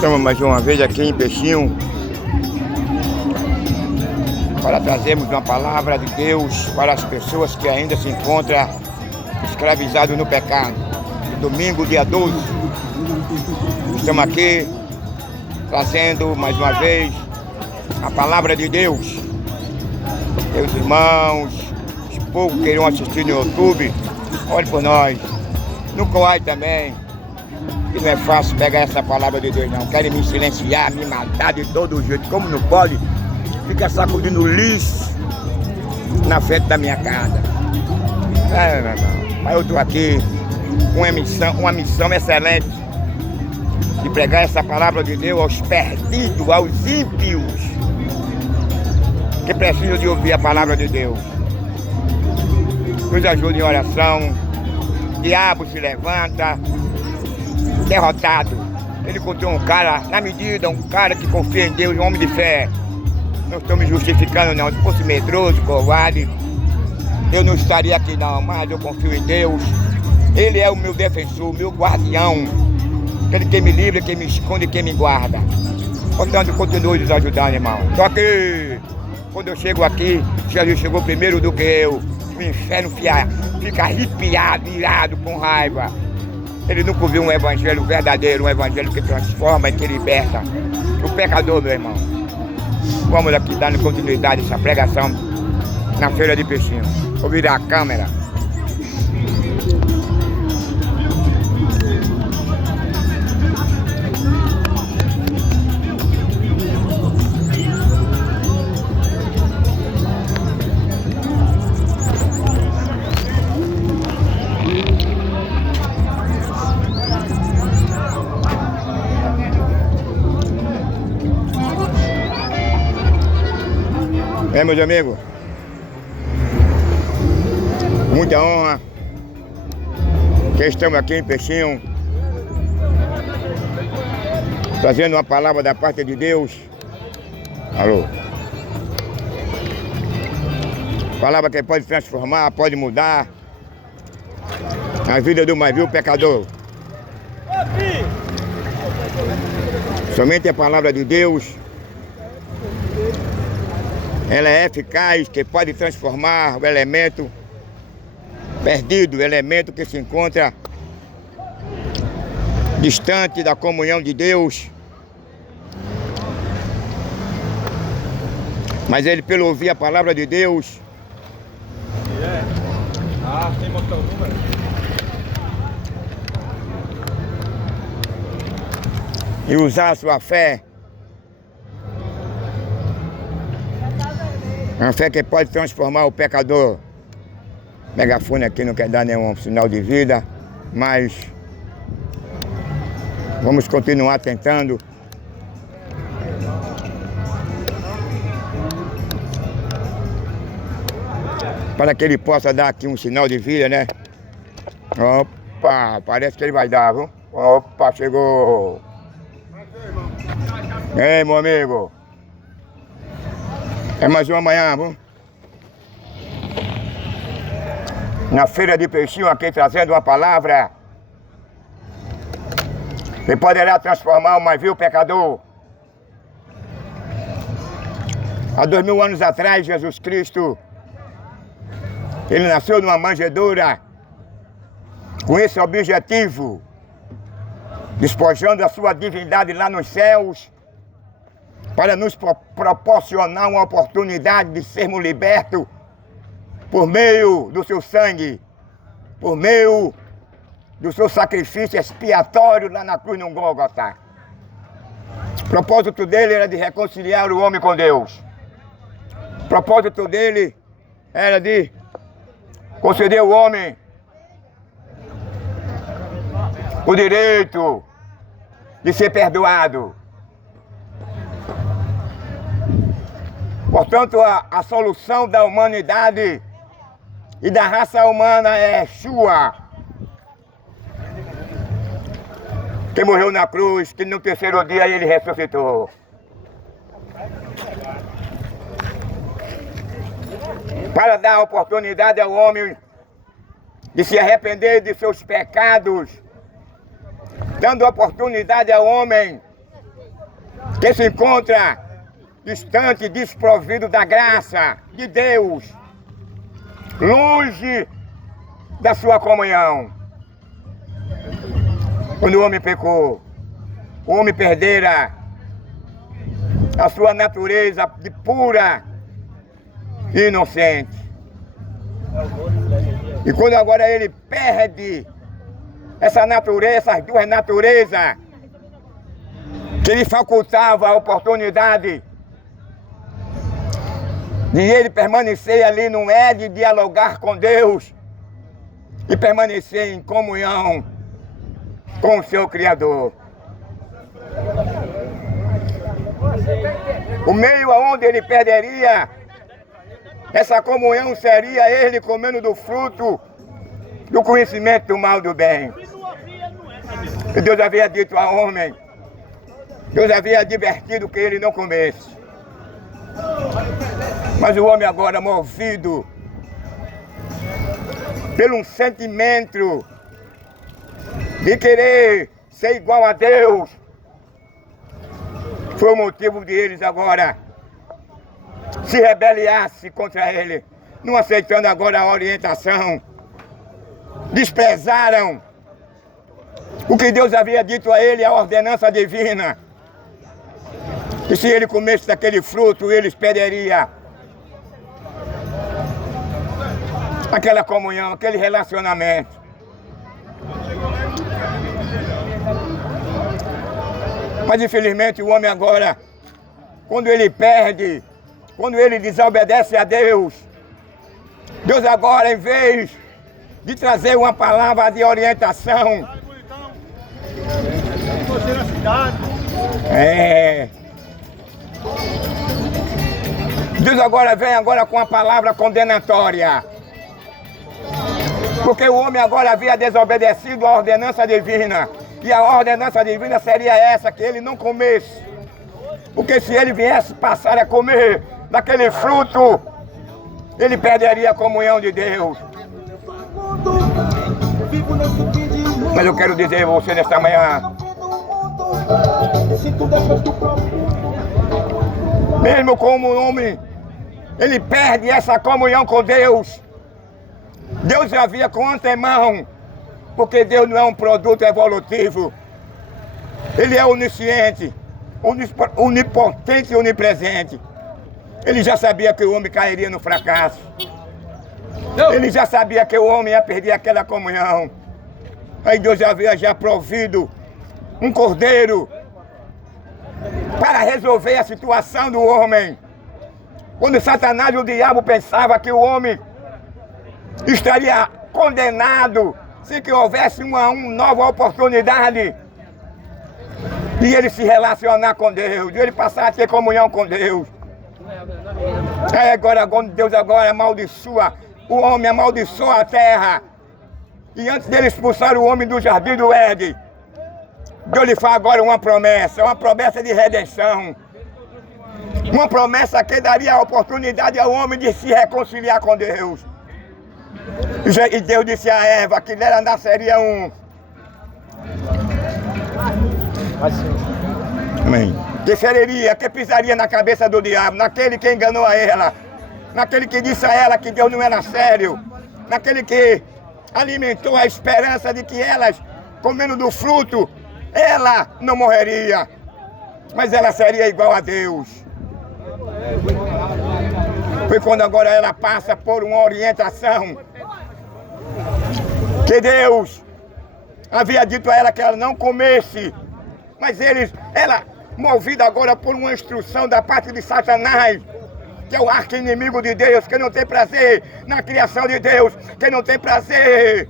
Estamos mais uma vez aqui em Peixinho para trazermos uma palavra de Deus para as pessoas que ainda se encontram escravizadas no pecado. Domingo, dia 12, estamos aqui trazendo mais uma vez a palavra de Deus. Meus irmãos, os poucos que irão assistir no YouTube, olhe por nós. No Coai também, que não é fácil pegar essa palavra de Deus não. Querem me silenciar, me matar de todo jeito. Como não pode, fica sacudindo lixo na frente da minha casa. Mas eu estou aqui com uma missão excelente de pregar essa palavra de Deus aos perdidos, aos ímpios que precisam de ouvir a palavra de Deus. Nos ajude em oração. O diabo se levanta derrotado. Ele encontrou um cara na medida, um cara que confia em Deus, um homem de fé. Não estou me justificando não. Se fosse medroso, covarde, eu não estaria aqui não, mas eu confio em Deus. Ele é o meu defensor, o meu guardião. Aquele que me livra, que me esconde, que me guarda. Portanto, continue nos ajudando, irmão. Só que quando eu chego aqui, Jesus chegou primeiro do que eu. O inferno fica arrepiado, irado, com raiva. Ele nunca viu um evangelho verdadeiro, um evangelho que transforma e que liberta o pecador, meu irmão. Vamos aqui dando continuidade a essa pregação na feira de Peixinho. Vou virar a câmera. Meus amigos, muita honra que estamos aqui em Peixinho trazendo uma palavra da parte de Deus. Alô? Palavra que pode transformar, pode mudar a vida do mais vil pecador. Somente a palavra de Deus, ela é eficaz, que pode transformar o elemento perdido, o elemento que se encontra distante da comunhão de Deus. Mas ele, pelo ouvir a palavra de Deus, tem botar o número? E usar a sua fé, uma fé que pode transformar o pecador. O megafone aqui não quer dar nenhum sinal de vida, mas vamos continuar tentando. Para que ele possa dar aqui um sinal de vida, né? Opa, parece que ele vai dar, viu? Opa, chegou! Ei, meu amigo! É mais uma manhã, viu? Na feira de Peixinho aqui trazendo uma palavra que poderá transformar o mais vil pecador. Há 2000 anos atrás, Jesus Cristo, ele nasceu numa manjedoura com esse objetivo, despojando a sua divindade lá nos céus, para nos proporcionar uma oportunidade de sermos libertos por meio do seu sangue, por meio do seu sacrifício expiatório lá na cruz no Gólgota. O propósito dele era de reconciliar o homem com Deus. O propósito dele era de conceder ao homem o direito de ser perdoado. Portanto, a solução da humanidade e da raça humana é Yeshua, que morreu na cruz, que no terceiro dia ele ressuscitou. Para dar oportunidade ao homem de se arrepender de seus pecados, dando oportunidade ao homem que se encontra distante, desprovido da graça de Deus, longe da sua comunhão. Quando o homem pecou, o homem perdera a sua natureza de pura e inocente. E quando agora ele perde essa natureza, essas duas naturezas, que lhe facultava a oportunidade de ele permanecer ali no Éden, de dialogar com Deus e permanecer em comunhão com o seu Criador. O meio aonde ele perderia essa comunhão seria ele comendo do fruto do conhecimento do mal e do bem. E Deus havia dito ao homem, Deus havia advertido que ele não comesse. Mas o homem agora, movido pelo um sentimento de querer ser igual a Deus, foi o motivo de eles agora se rebeliar-se contra ele, não aceitando agora a orientação. Desprezaram o que Deus havia dito a ele, a ordenança divina. E se ele comesse daquele fruto, eles perderiam aquela comunhão, aquele relacionamento. Mas infelizmente o homem agora, quando ele perde, quando ele desobedece a Deus, Deus agora, em vez de trazer uma palavra de orientação, Deus agora vem agora com a palavra condenatória. Porque o homem agora havia desobedecido a ordenança divina. E a ordenança divina seria essa, que ele não comesse. Porque se ele viesse passar a comer daquele fruto, ele perderia a comunhão de Deus. Mas eu quero dizer a você nesta manhã, mesmo como o homem, ele perde essa comunhão com Deus, Deus já havia com antemão, porque Deus não é um produto evolutivo, Ele é onisciente, onipotente e onipresente. Ele já sabia que o homem cairia no fracasso. Ele já sabia que o homem ia perder aquela comunhão. Aí Deus já havia provido um cordeiro para resolver a situação do homem. Quando Satanás e o diabo pensavam que o homem estaria condenado se que houvesse uma nova oportunidade de ele se relacionar com Deus, de ele passar a ter comunhão com Deus. Aí agora Deus agora amaldiçoa o homem, amaldiçoa a terra. E antes dele expulsar o homem do jardim do Éden, Deus lhe faz agora uma promessa de redenção. Uma promessa que daria a oportunidade ao homem de se reconciliar com Deus. E Deus disse a Eva que nela nasceria um. Amém. Que seria, que pisaria na cabeça do diabo, naquele que enganou a ela, naquele que disse a ela que Deus não era sério, naquele que alimentou a esperança de que elas, comendo do fruto, ela não morreria, mas ela seria igual a Deus. Foi quando agora ela passa por uma orientação que Deus havia dito a ela que ela não comesse, mas ela, movida agora por uma instrução da parte de Satanás, que é o arqui-inimigo de Deus, que não tem prazer na criação de Deus, que não tem prazer.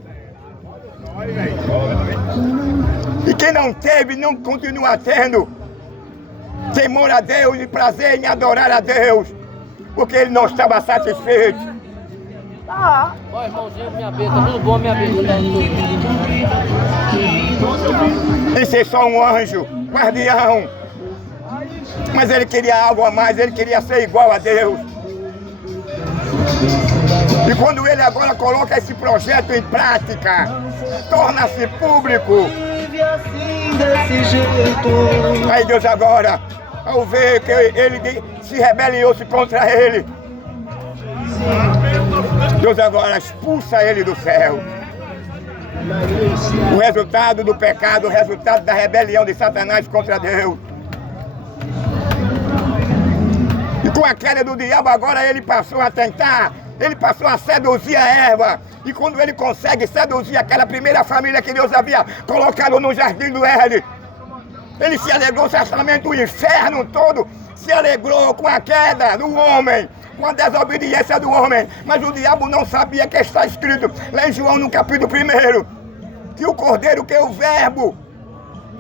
E quem não teve, não continua tendo temor a Deus e prazer em adorar a Deus, porque ele não estava satisfeito. Ó, irmãozinho, minha besta, tudo bom, minha besta. Em ser só um anjo, guardião. Mas ele queria algo a mais, ele queria ser igual a Deus. E quando ele agora coloca esse projeto em prática, torna-se público. Aí Deus agora, ao ver que ele se rebeliou-se contra ele. Deus agora expulsa ele do céu. O resultado do pecado, o resultado da rebelião de Satanás contra Deus. E com a queda do diabo agora ele passou a tentar, ele passou a seduzir a Eva. E quando ele consegue seduzir aquela primeira família que Deus havia colocado no jardim do Éden, ele se alegrou, certamente o inferno todo se alegrou com a queda do homem, com a desobediência do homem. Mas o diabo não sabia que está escrito lá em João no capítulo 1, que o Cordeiro, que é o Verbo,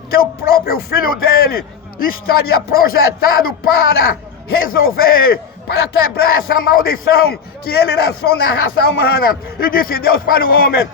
que é o próprio Filho dele, estaria projetado para resolver, para quebrar essa maldição que ele lançou na raça humana. E disse Deus para o homem: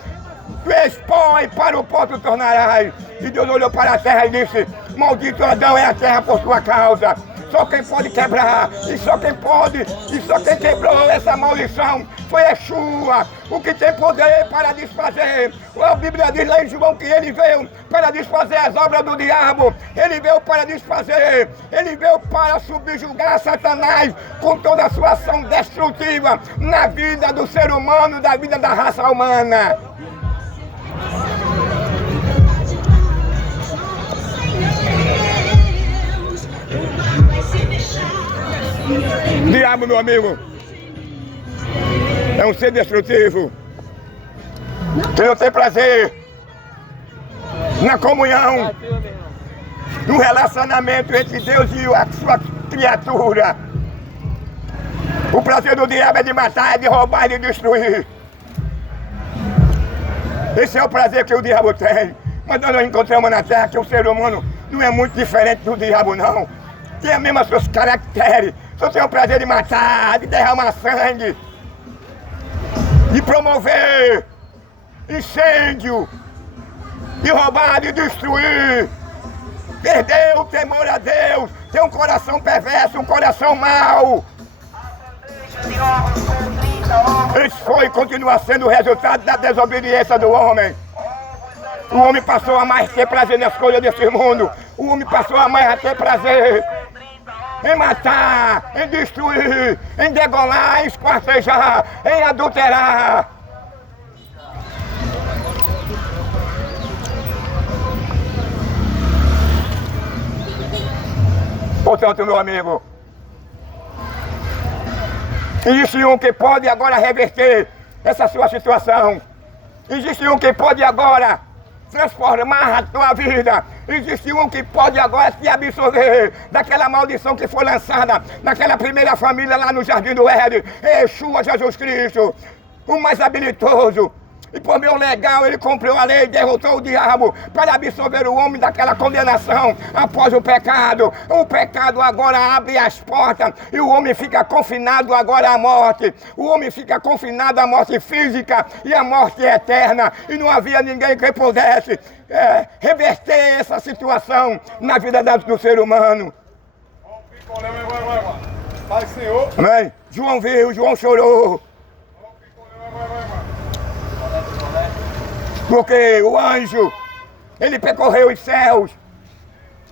fez pó e para o pó tu tornarás. E Deus olhou para a terra e disse: maldito Adão é a terra por tua causa. Só quem pode quebrar, e só quem quebrou essa maldição foi Yeshua, o que tem poder para desfazer. A Bíblia diz lá em João que ele veio para desfazer as obras do diabo, ele veio para desfazer, ele veio para subjugar Satanás com toda a sua ação destrutiva na vida do ser humano, da vida da raça humana. Diabo, meu amigo, é um ser destrutivo que não tem prazer na comunhão, no relacionamento entre Deus e a sua criatura. O prazer do diabo é de matar, é de roubar e de destruir. Esse é o prazer que o diabo tem. Mas nós encontramos na terra que o ser humano não é muito diferente do diabo, não. Tem as mesmas seus caracteres. Só tem o prazer de matar, de derramar sangue, de promover incêndio, de roubar, de destruir. Perdeu o temor a Deus, tem um coração perverso, um coração mau. Isso foi e continua sendo o resultado da desobediência do homem. O homem passou a mais ter prazer nas coisas desse mundo. O homem passou a mais a ter prazer em matar, em destruir, em degolar, em esquartejar, em adulterar. Portanto, meu amigo, existe um que pode agora reverter essa sua situação. Existe um que pode agora transformar a tua vida. Existe um que pode agora te absorver daquela maldição que foi lançada naquela primeira família lá no Jardim do Éden. Yeshua, Jesus Cristo, o mais habilidoso. E por meio legal ele cumpriu a lei, derrotou o diabo para absolver o homem daquela condenação após o pecado. O pecado agora abre as portas e o homem fica confinado agora à morte. O homem fica confinado à morte física e à morte eterna. E não havia ninguém que pudesse reverter essa situação na vida do ser humano. Pai, Senhor. Amém? João viu, João chorou. Porque o anjo, ele percorreu os céus,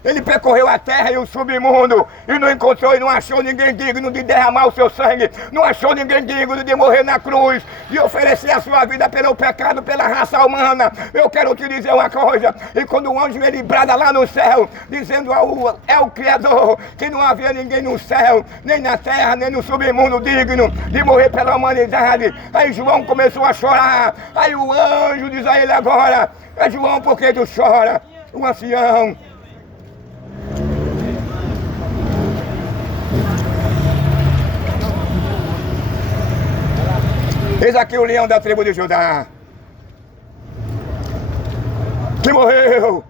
ele percorreu a terra e o submundo e não encontrou e não achou ninguém digno de derramar o seu sangue, não achou ninguém digno de morrer na cruz, de oferecer a sua vida pelo pecado, pela raça humana. Eu quero te dizer uma coisa, e quando o anjo ele brada lá no céu, dizendo é o Criador, que não havia ninguém no céu, nem na terra, nem no submundo digno de morrer pela humanidade, aí João começou a chorar, aí o anjo diz a ele agora: João, por que tu chora? O ancião. Eis aqui o leão da tribo de Judá, que morreu,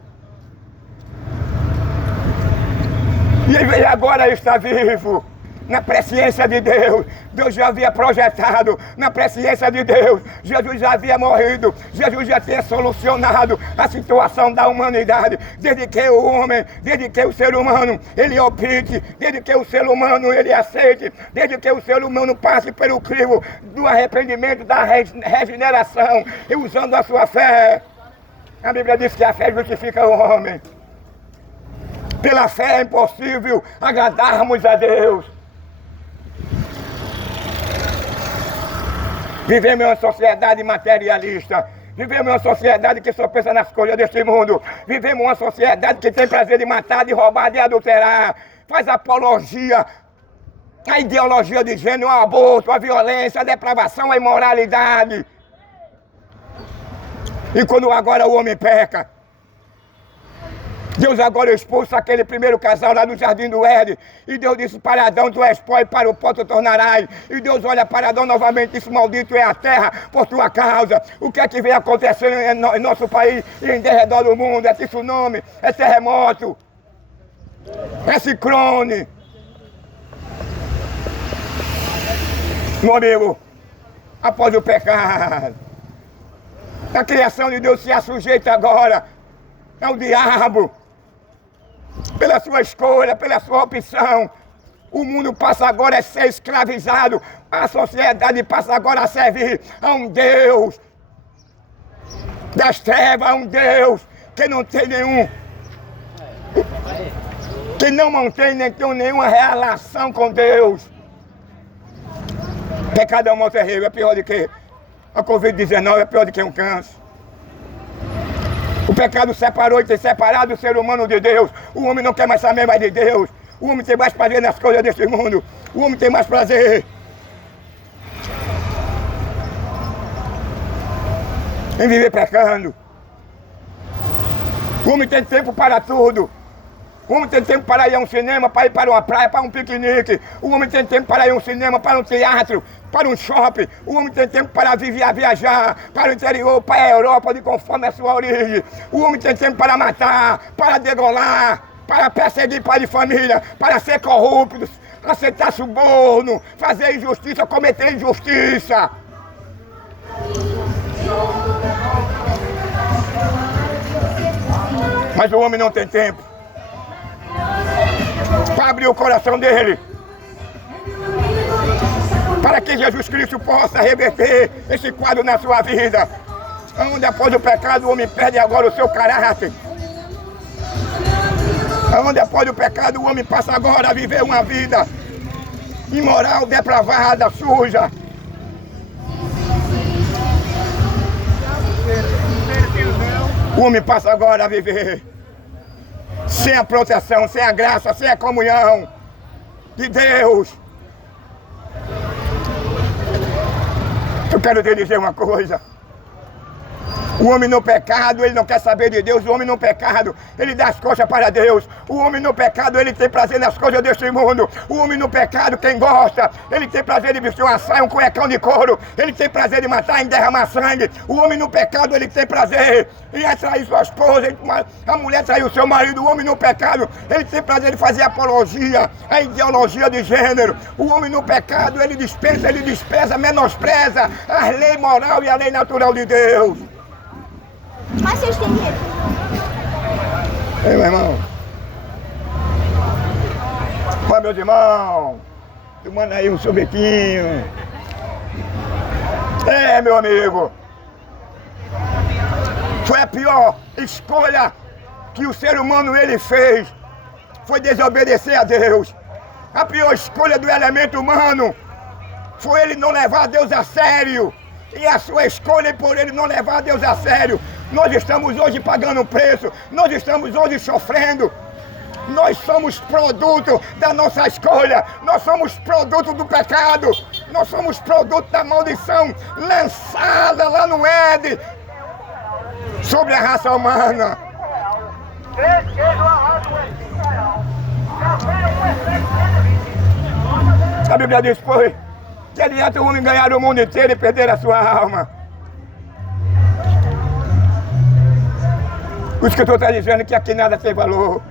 e ele agora está vivo, na presciência de Deus. Deus já havia projetado, na presciência de Deus, Jesus já havia morrido, Jesus já tinha solucionado a situação da humanidade, desde que o homem, desde que o ser humano, ele opte, desde que o ser humano, ele aceite, desde que o ser humano passe pelo crivo do arrependimento, da regeneração, e usando a sua fé. A Bíblia diz que a fé justifica o homem. Pela fé é impossível agradarmos a Deus. Vivemos em uma sociedade materialista. Vivemos em uma sociedade que só pensa nas coisas deste mundo. Vivemos em uma sociedade que tem prazer de matar, de roubar, de adulterar. Faz apologia à ideologia de gênero, ao aborto, à violência, à depravação, à imoralidade. E quando agora o homem peca, Deus agora expulsa aquele primeiro casal lá no Jardim do Éden. E Deus disse para Adão, tu és pó e para o pó tu tornarás. E Deus olha para Adão novamente e disse, maldito é a terra por tua causa. O que é que vem acontecendo em nosso país e em derredor do mundo? É tsunami, é terremoto, é ciclone. Meu amigo, após o pecado, a criação de Deus se assujeita agora ao diabo. Pela sua escolha, pela sua opção. O mundo passa agora a ser escravizado. A sociedade passa agora a servir a um Deus das trevas, a um Deus que não tem não mantém nenhuma relação com Deus. Pecado é uma terrível, é pior do que a Covid-19, é pior do que um câncer. O pecado separou e tem separado o ser humano de Deus. O homem não quer mais saber mais de Deus. O homem tem mais prazer nas coisas deste mundo. O homem tem mais prazer em viver pecando. O homem tem tempo para tudo. O homem tem tempo para ir a um cinema, para ir para uma praia, para um piquenique. O homem tem tempo para ir a um cinema, para um teatro, para um shopping. O homem tem tempo para viajar para o interior, para a Europa, de conforme a sua origem. O homem tem tempo para matar, para degolar, para perseguir pai de família, para ser corrupto, aceitar suborno, fazer injustiça, cometer injustiça. Mas o homem não tem tempo para abrir o coração dele, para que Jesus Cristo possa reverter esse quadro na sua vida, onde após o pecado o homem perde agora o seu caráter, onde após o pecado o homem passa agora a viver uma vida imoral, depravada, suja. O homem passa agora a viver sem a proteção, sem a graça, sem a comunhão de Deus. Eu quero te dizer uma coisa. O homem no pecado, ele não quer saber de Deus. O homem no pecado, ele dá as costas para Deus. O homem no pecado, ele tem prazer nas coisas deste mundo. O homem no pecado, quem gosta, ele tem prazer de vestir uma saia, um cuecão de couro. Ele tem prazer de matar, em derramar sangue. O homem no pecado, ele tem prazer em atrair sua esposa. A mulher traiu seu marido. O homem no pecado, ele tem prazer de fazer apologia à ideologia de gênero. O homem no pecado, ele despreza, menospreza a lei moral e a lei natural de Deus. Mas vocês têm medo? Ei, meu irmão. Mas, meus irmãos, tu manda aí um sorvetinho. É, meu amigo. Foi a pior escolha que o ser humano ele fez. Foi desobedecer a Deus. A pior escolha do elemento humano foi ele não levar Deus a sério. E a sua escolha por ele não levar Deus a sério. Nós estamos hoje pagando um preço. Nós estamos hoje sofrendo. Nós somos produto da nossa escolha. Nós somos produto do pecado. Nós somos produto da maldição lançada lá no Éden sobre a raça humana. A Bíblia diz, foi que adianta o homem ganhar o mundo inteiro e perder a sua alma. O escritor está dizendo que aqui nada tem valor.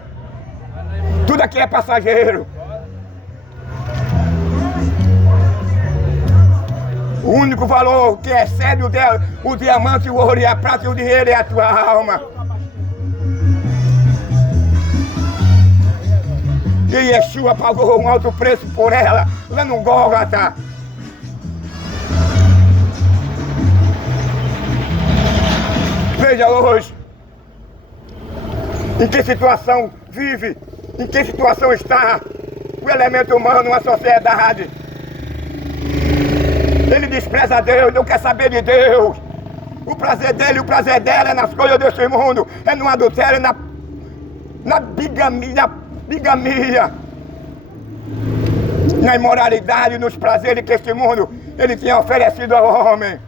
Tudo aqui é passageiro. O único valor que excede o diamante, o ouro e a prata e o dinheiro é a tua alma. E Yeshua pagou um alto preço por ela lá no Gólgota. Veja hoje em que situação vive Em que situação está o elemento humano, uma sociedade? Ele despreza Deus, não quer saber de Deus. O prazer dele, o prazer dela é nas coisas desse mundo, é no adultério, na bigamia, na imoralidade, nos prazeres que este mundo ele tinha oferecido ao homem.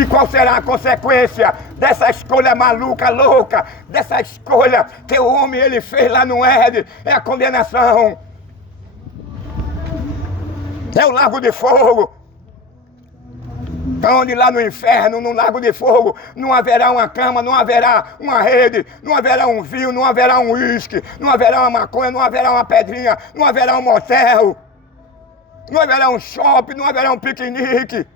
E qual será a consequência dessa escolha maluca, louca, dessa escolha que o homem ele fez lá no Éden? É a condenação. É o lago de fogo. Onde lá no inferno, no lago de fogo, não haverá uma cama, não haverá uma rede, não haverá um vinho, não haverá um uísque, não haverá uma maconha, não haverá uma pedrinha, não haverá um motel, não haverá um shopping, não haverá um piquenique,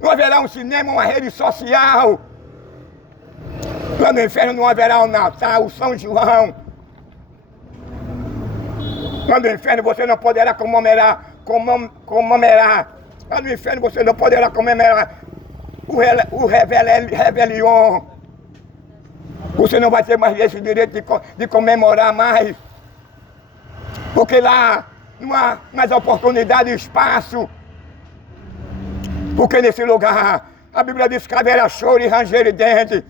não haverá um cinema, uma rede social. Lá no inferno não haverá o Natal, o São João. Lá no inferno você não poderá comemorar. Lá no inferno você não poderá comemorar o Réveillon. Você não vai ter mais esse direito de comemorar mais. Porque lá não há mais oportunidade e espaço. Porque nesse lugar, a Bíblia diz que haverá choro e ranger de dente.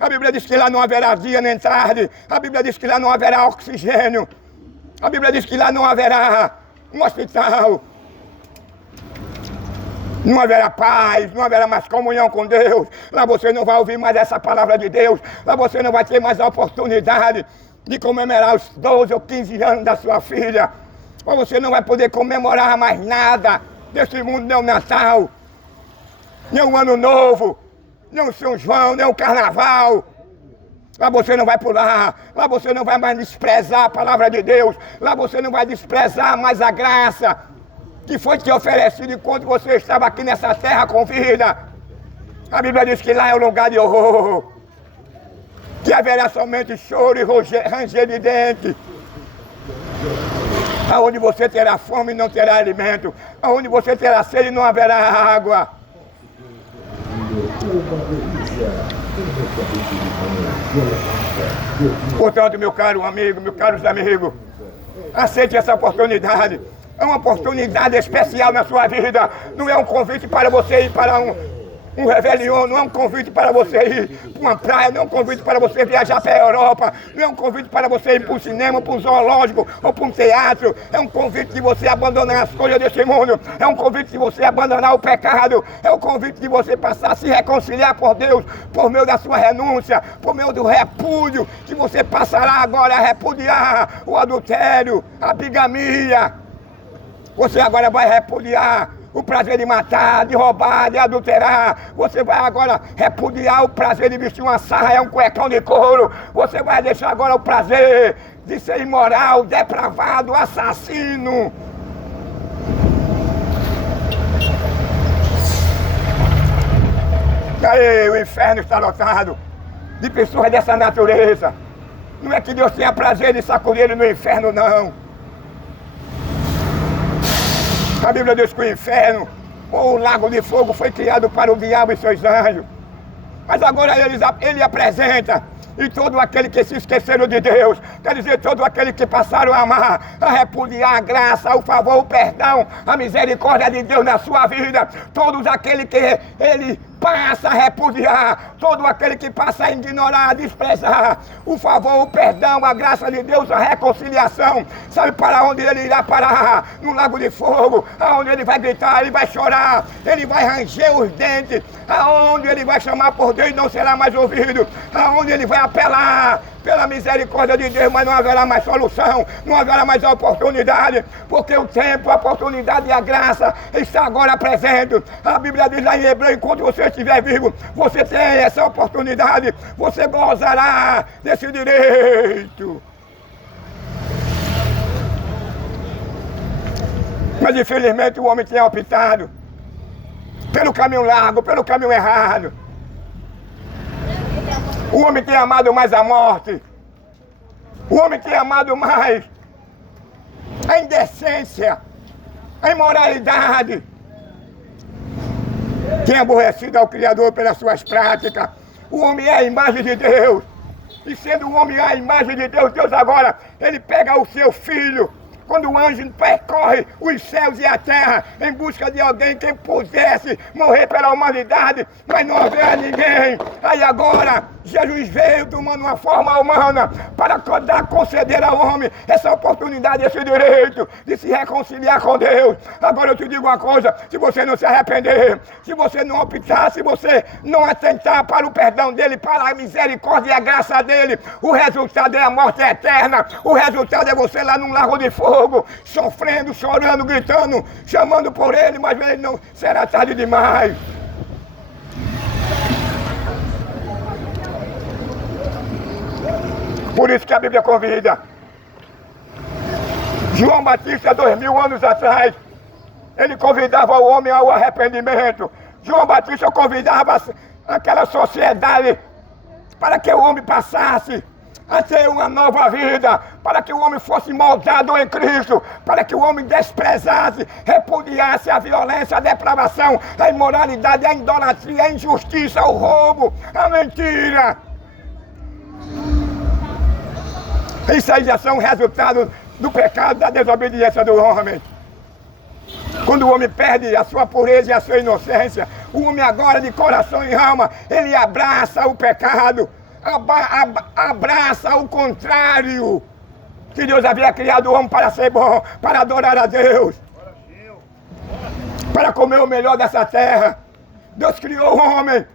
A Bíblia diz que lá não haverá dia nem tarde. A Bíblia diz que lá não haverá oxigênio. A Bíblia diz que lá não haverá um hospital. Não haverá paz, não haverá mais comunhão com Deus. Lá você não vai ouvir mais essa palavra de Deus. Lá você não vai ter mais a oportunidade de comemorar os 12 ou 15 anos da sua filha. Ou você não vai poder comemorar mais nada desse mundo, nem o Natal, nem o Ano Novo, nem o São João, nem o Carnaval. Lá você não vai pular, lá você não vai mais desprezar a palavra de Deus, lá você não vai desprezar mais a graça que foi te oferecido enquanto você estava aqui nessa terra com vida. A Bíblia diz que lá é um lugar de horror, que haverá somente choro e ranger de dente, aonde você terá fome e não terá alimento, aonde você terá sede e não haverá água. Portanto, meu caro amigo, meus caros amigos, aceite essa oportunidade. É uma oportunidade especial na sua vida. Não é um convite para você ir para um Réveillon, não é um convite para você ir para uma praia, não é um convite para você viajar para a Europa, não é um convite para você ir para o cinema, para um zoológico ou para um teatro. É um convite de você abandonar as coisas desse mundo. É um convite de você abandonar o pecado. É um convite de você passar a se reconciliar com Deus por meio da sua renúncia, por meio do repúdio, que você passará agora a repudiar o adultério, a bigamia. Você agora vai repudiar o prazer de matar, de roubar, de adulterar. Você vai agora repudiar o prazer de vestir uma saia, um cuecão de couro. Você vai deixar agora o prazer de ser imoral, depravado, assassino. Aí o inferno está lotado de pessoas dessa natureza. Não é que Deus tenha prazer de sacudir ele no inferno, não. A Bíblia diz que o inferno, ou o lago de fogo, foi criado para o diabo e seus anjos. Mas agora ele apresenta, e todo aquele que se esqueceram de Deus, quer dizer, todo aquele que passaram a amar, a repudiar a graça, o favor, o perdão, a misericórdia de Deus na sua vida, todos aqueles que ele passa a repudiar, todo aquele que passa a ignorar, a desprezar o favor, o perdão, a graça de Deus, a reconciliação, sabe para onde ele irá parar? No lago de fogo, aonde ele vai gritar, ele vai chorar, ele vai ranger os dentes, aonde ele vai chamar por Deus e não será mais ouvido, aonde ele vai apelar pela misericórdia de Deus, mas não haverá mais solução, não haverá mais oportunidade, porque o tempo, a oportunidade e a graça está agora presente. A Bíblia diz lá em Hebreu, enquanto você estiver vivo, você tem essa oportunidade, você gozará desse direito. Mas infelizmente o homem tem optado pelo caminho largo, pelo caminho errado. O homem tem amado mais a morte. O homem tem amado mais a indecência, a imoralidade. Tem aborrecido ao Criador pelas suas práticas. O homem é a imagem de Deus. E sendo o homem a imagem de Deus, Deus agora, ele pega o seu filho. Quando o anjo percorre os céus e a terra em busca de alguém que pudesse morrer pela humanidade, mas não havia ninguém. Aí agora, Jesus veio tomando uma forma humana para conceder ao homem essa oportunidade, esse direito de se reconciliar com Deus. Agora eu te digo uma coisa, se você não se arrepender, se você não optar, se você não atentar para o perdão dele, para a misericórdia e a graça dele, o resultado é a morte eterna, o resultado é você lá num lago de fogo, sofrendo, chorando, gritando, chamando por ele, mas ele não será tarde demais. Por isso que a Bíblia convida. João Batista, 2000 anos atrás, ele convidava o homem ao arrependimento. João Batista convidava aquela sociedade para que o homem passasse a ter uma nova vida, para que o homem fosse moldado em Cristo, para que o homem desprezasse, repudiasse a violência, a depravação, a imoralidade, a idolatria, a injustiça, o roubo, a mentira. Isso aí já são resultados do pecado, da desobediência do homem. Quando o homem perde a sua pureza e a sua inocência, o homem agora de coração e alma, ele abraça o pecado, abraça o contrário. Que Deus havia criado o homem para ser bom, para adorar a Deus, para comer o melhor dessa terra. Deus criou o homem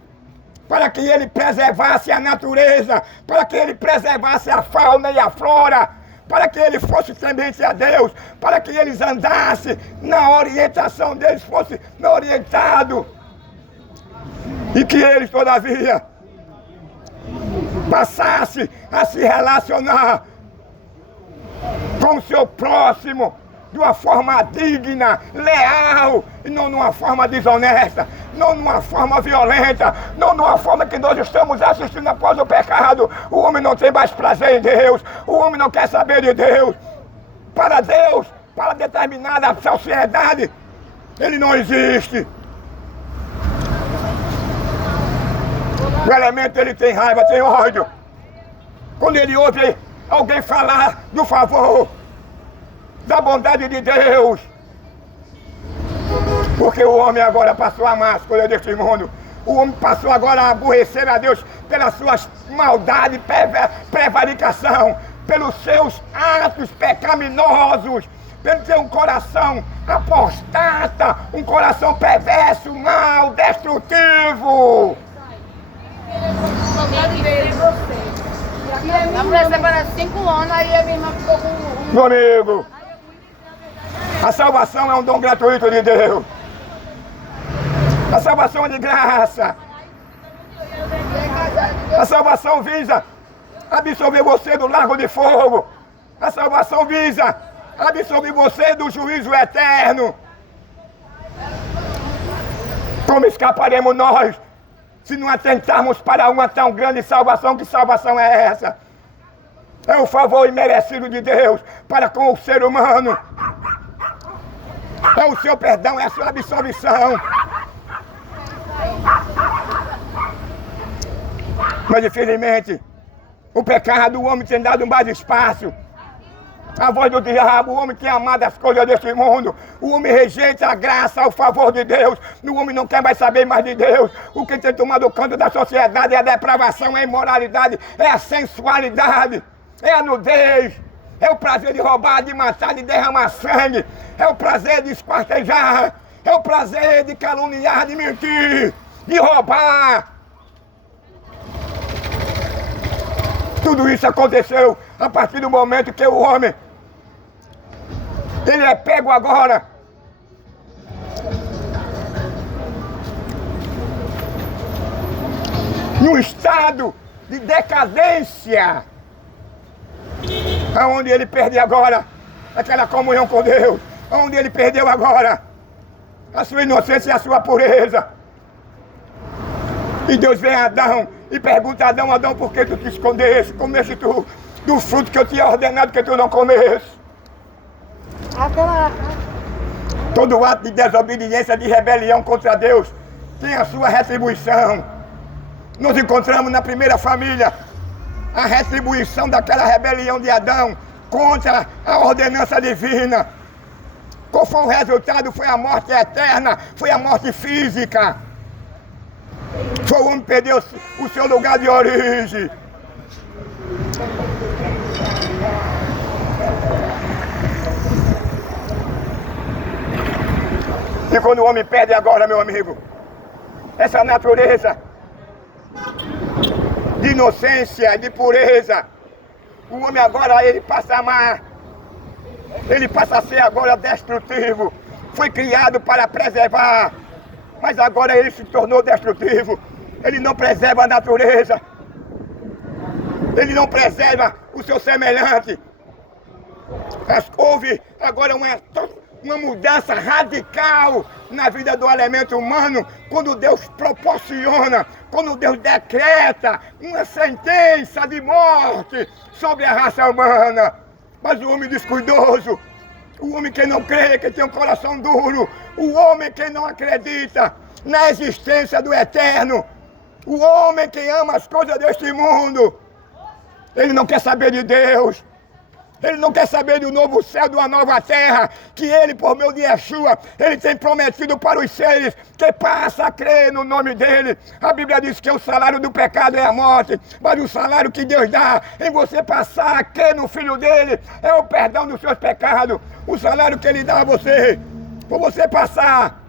para que ele preservasse a natureza, para que ele preservasse a fauna e a flora, para que ele fosse temente a Deus, para que eles andassem na orientação deles, fosse orientado. E que eles, todavia, passasse a se relacionar com o seu próximo de uma forma digna, leal, e não de uma forma desonesta, não de uma forma violenta, não de uma forma que nós estamos assistindo após o pecado. O homem não tem mais prazer em Deus, o homem não quer saber de Deus. Para Deus, para determinada sociedade, ele não existe. O elemento, ele tem raiva, tem ódio. Quando ele ouve alguém falar do favor, da bondade de Deus, porque o homem agora passou a amar as coisas deste mundo. O homem passou agora a aborrecer a Deus pelas suas maldades, prevaricação, pelos seus atos pecaminosos, pelo ter um coração apostata, um coração perverso, mau, destrutivo. A mulher separa 5 anos, aí a minha irmã ficou com Meu amigo, a salvação é um dom gratuito de Deus. A salvação é de graça. A salvação visa absolver você do lago de fogo. A salvação visa absolver você do juízo eterno. Como escaparemos nós se não atentarmos para uma tão grande salvação? Que salvação é essa? É o favor imerecido de Deus para com o ser humano. É o seu perdão, é a sua absolvição. Mas infelizmente, o pecado, o homem tem dado mais espaço. A voz do diabo, o homem tem amado as coisas deste mundo. O homem rejeita a graça, o favor de Deus. O homem não quer mais saber mais de Deus. O que tem tomado conta da sociedade é a depravação, é a imoralidade, é a sensualidade, é a nudez, é o prazer de roubar, de matar, de derramar sangue, é o prazer de esquartejar, é o prazer de caluniar, de mentir, de roubar. Tudo isso aconteceu a partir do momento que o homem, ele é pego agora num estado de decadência, aonde ele perde agora aquela comunhão com Deus, aonde ele perdeu agora a sua inocência e a sua pureza. E Deus vem a Adão e pergunta a Adão: Adão, por que tu te escondeste? Comeste tu do fruto que eu tinha ordenado que tu não comesse? Todo ato de desobediência, de rebelião contra Deus tem a sua retribuição. Nos encontramos na primeira família. A retribuição daquela rebelião de Adão contra a ordenança divina. Qual foi o resultado? Foi a morte eterna, foi a morte física. Foi o homem que perdeu o seu lugar de origem. E quando o homem perde agora, meu amigo, essa natureza de inocência, de pureza, o homem agora ele passa a amar, ele passa a ser agora destrutivo. Foi criado para preservar, mas agora ele se tornou destrutivo. Ele não preserva a natureza, ele não preserva o seu semelhante. Houve agora uma mudança radical na vida do elemento humano, quando Deus proporciona, quando Deus decreta uma sentença de morte sobre a raça humana. Mas o homem descuidoso, o homem que não crê, que tem um coração duro, o homem que não acredita na existência do eterno, o homem que ama as coisas deste mundo, ele não quer saber de Deus. Ele não quer saber do novo céu, de uma nova terra, que ele, por meio de Yeshua, ele tem prometido para os seres que passam a crer no nome dele. A Bíblia diz que o salário do pecado é a morte, mas o salário que Deus dá em você passar a crer no Filho dele é o perdão dos seus pecados. O salário que ele dá a você, por você passar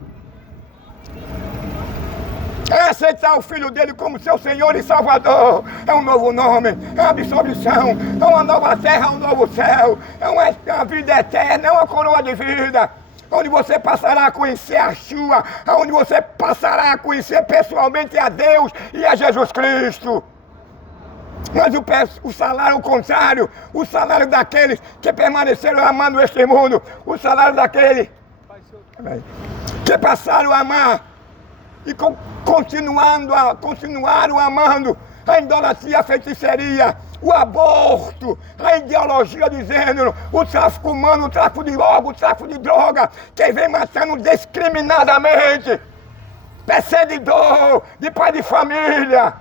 é aceitar o Filho dele como seu Senhor e Salvador. É um novo nome, é uma absolvição, é uma nova terra, um novo céu, é uma vida eterna, é uma coroa de vida, onde você passará a conhecer a Yeshua, onde você passará a conhecer pessoalmente a Deus e a Jesus Cristo. Mas o salário contrário, o salário daqueles que permaneceram amando este mundo, o salário daqueles que passaram a amar e continuaram amando a idolatria, a feitiçaria, o aborto, a ideologia de gênero, o tráfico humano, o tráfico de órgãos, o tráfico de droga, que vem matando discriminadamente, perseguidor de pai de família.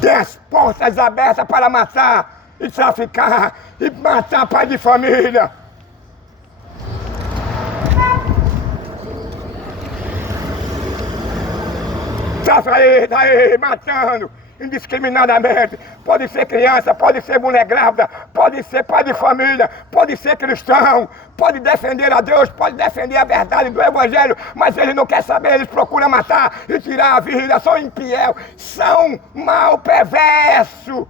Tem as portas abertas para matar e traficar e matar pai de família. Tá aí, matando indiscriminadamente. Pode ser criança, pode ser mulher grávida, pode ser pai de família, pode ser cristão, pode defender a Deus, pode defender a verdade do Evangelho, mas ele não quer saber, eles procuram matar e tirar a vida, são infiel, são mal perverso.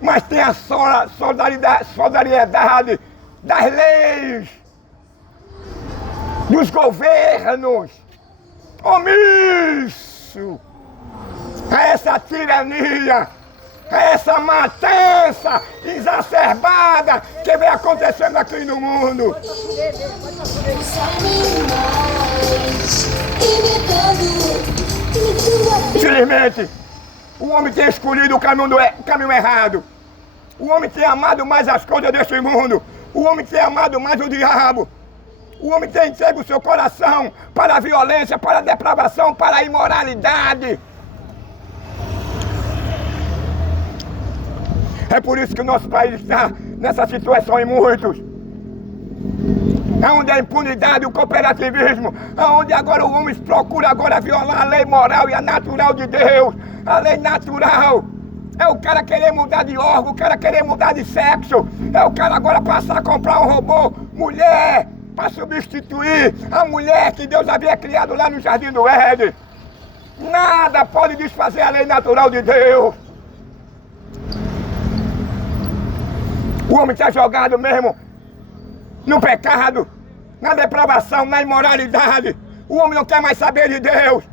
Mas tem a solidariedade das leis, dos governos omissos a essa tirania, a essa matança exacerbada que vem acontecendo aqui no mundo. Infelizmente, o homem tem escolhido o caminho errado. O homem tem amado mais as coisas deste mundo. O homem tem amado mais o diabo. O homem tem entregue o seu coração para a violência, para a depravação, para a imoralidade. É por isso que o nosso país está nessa situação em muitos. Onde a impunidade, o cooperativismo, onde agora o homem procura agora violar a lei moral e a natural de Deus. A lei natural é o cara querer mudar de órgão, o cara querer mudar de sexo. É o cara agora passar a comprar um robô, mulher, para substituir a mulher que Deus havia criado lá no Jardim do Éden. Nada pode desfazer a lei natural de Deus. O homem está jogado mesmo no pecado, na depravação, na imoralidade. O homem não quer mais saber de Deus.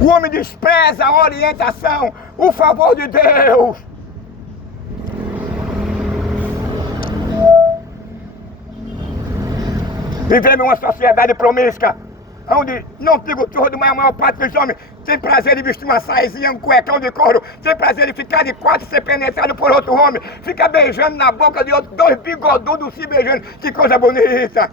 O homem despreza a orientação, o favor de Deus. Vivemos uma sociedade promíscua, onde, não digo todo, mas a maior parte dos homens tem prazer de vestir uma saiazinha, um cuecão de couro, tem prazer de ficar de quatro e ser penetrado por outro homem, fica beijando na boca de outro, dois bigodudos se beijando, que coisa bonita.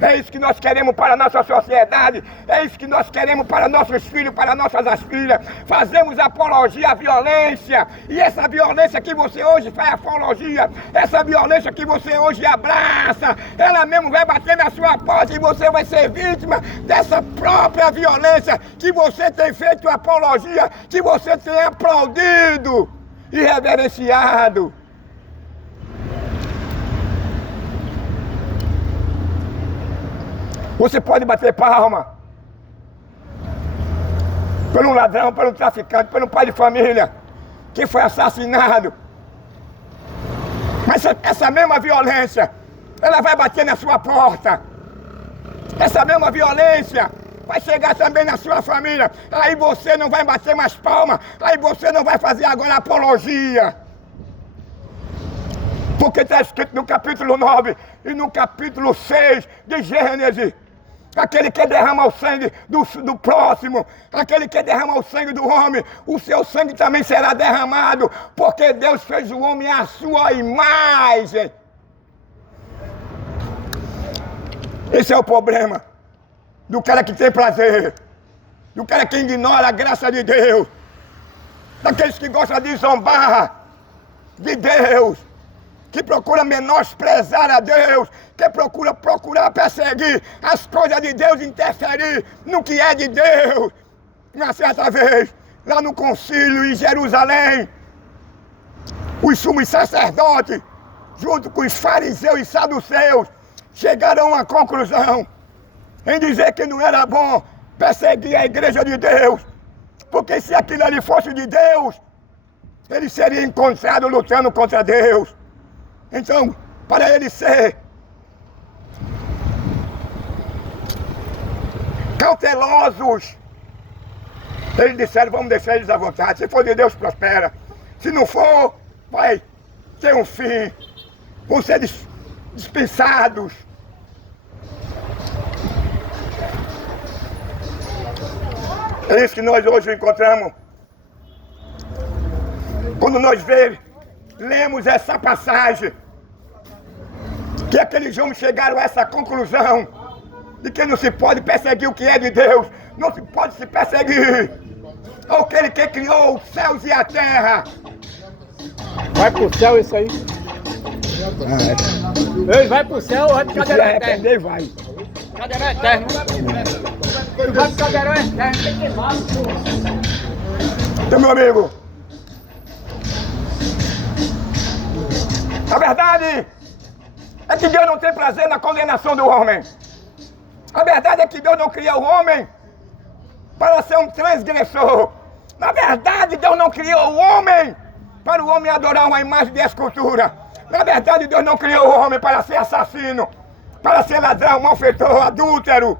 É isso que nós queremos para a nossa sociedade, é isso que nós queremos para nossos filhos, para nossas filhas. Fazemos apologia à violência, e essa violência que você hoje faz apologia, essa violência que você hoje abraça, ela mesmo vai bater na sua porta e você vai ser vítima dessa própria violência que você tem feito apologia, que você tem aplaudido e reverenciado. Você pode bater palma pelo ladrão, pelo traficante, pelo pai de família que foi assassinado. Mas essa mesma violência, ela vai bater na sua porta. Essa mesma violência vai chegar também na sua família. Aí você não vai bater mais palma. Aí você não vai fazer agora apologia. Porque está escrito no capítulo 9 e no capítulo 6 de Gênesis. Aquele que derrama o sangue do próximo, aquele que derrama o sangue do homem, o seu sangue também será derramado, porque Deus fez o homem à sua imagem. Esse é o problema do cara que tem prazer, do cara que ignora a graça de Deus, daqueles que gostam de zombar de Deus, que procura menosprezar a Deus, que procura perseguir as coisas de Deus, interferir no que é de Deus. Uma certa vez, lá no concílio em Jerusalém, os sumos sacerdotes, junto com os fariseus e saduceus, chegaram a uma conclusão em dizer que não era bom perseguir a igreja de Deus, porque se aquilo ali fosse de Deus, ele seria encontrado lutando contra Deus. Então, para ele ser cautelosos, eles disseram, vamos deixar eles à vontade. Se for de Deus, prospera. Se não for, vai ter um fim. Vão ser dispensados. É isso que nós hoje encontramos. Quando nós lemos essa passagem, que aqueles homens chegaram a essa conclusão de que não se pode perseguir o que é de Deus, não se pode se perseguir aquele que criou os céus e a terra. Vai pro céu isso aí. Ei, vai pro céu, vai pro Se cadeirão arrepender, eterno. vai. Cadeirão eterno. Tu vai pro cadeirão eterno, tem queimado, porra. Então, meu amigo, a verdade é que Deus não tem prazer na condenação do homem. A verdade é que Deus não criou o homem para ser um transgressor. Na verdade, Deus não criou o homem para o homem adorar uma imagem de escultura. Na verdade, Deus não criou o homem para ser assassino, para ser ladrão, malfeitor, adúltero.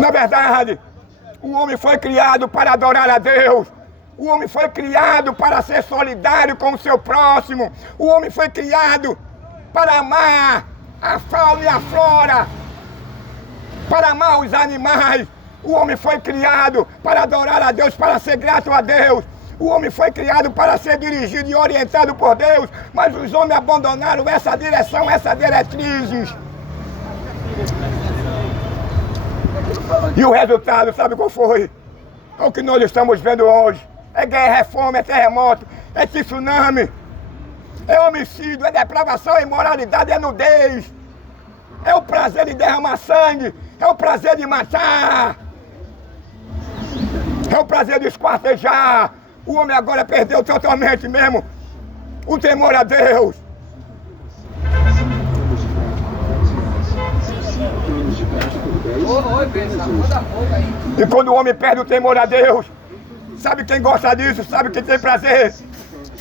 Na verdade, o homem foi criado para adorar a Deus. O homem foi criado para ser solidário com o seu próximo. O homem foi criado para amar a fauna e a flora, para amar os animais. O homem foi criado para adorar a Deus, para ser grato a Deus. O homem foi criado para ser dirigido e orientado por Deus, mas os homens abandonaram essa direção, essas diretrizes. E o resultado, sabe qual foi? É o que nós estamos vendo hoje. É guerra, é fome, é terremoto, é tsunami, é homicídio, é depravação, é imoralidade, é nudez. É o prazer de derramar sangue, é o prazer de matar, é o prazer de esquartejar. O homem agora perdeu totalmente mesmo o temor a Deus. E quando o homem perde o temor a Deus, sabe quem gosta disso? Sabe quem tem prazer?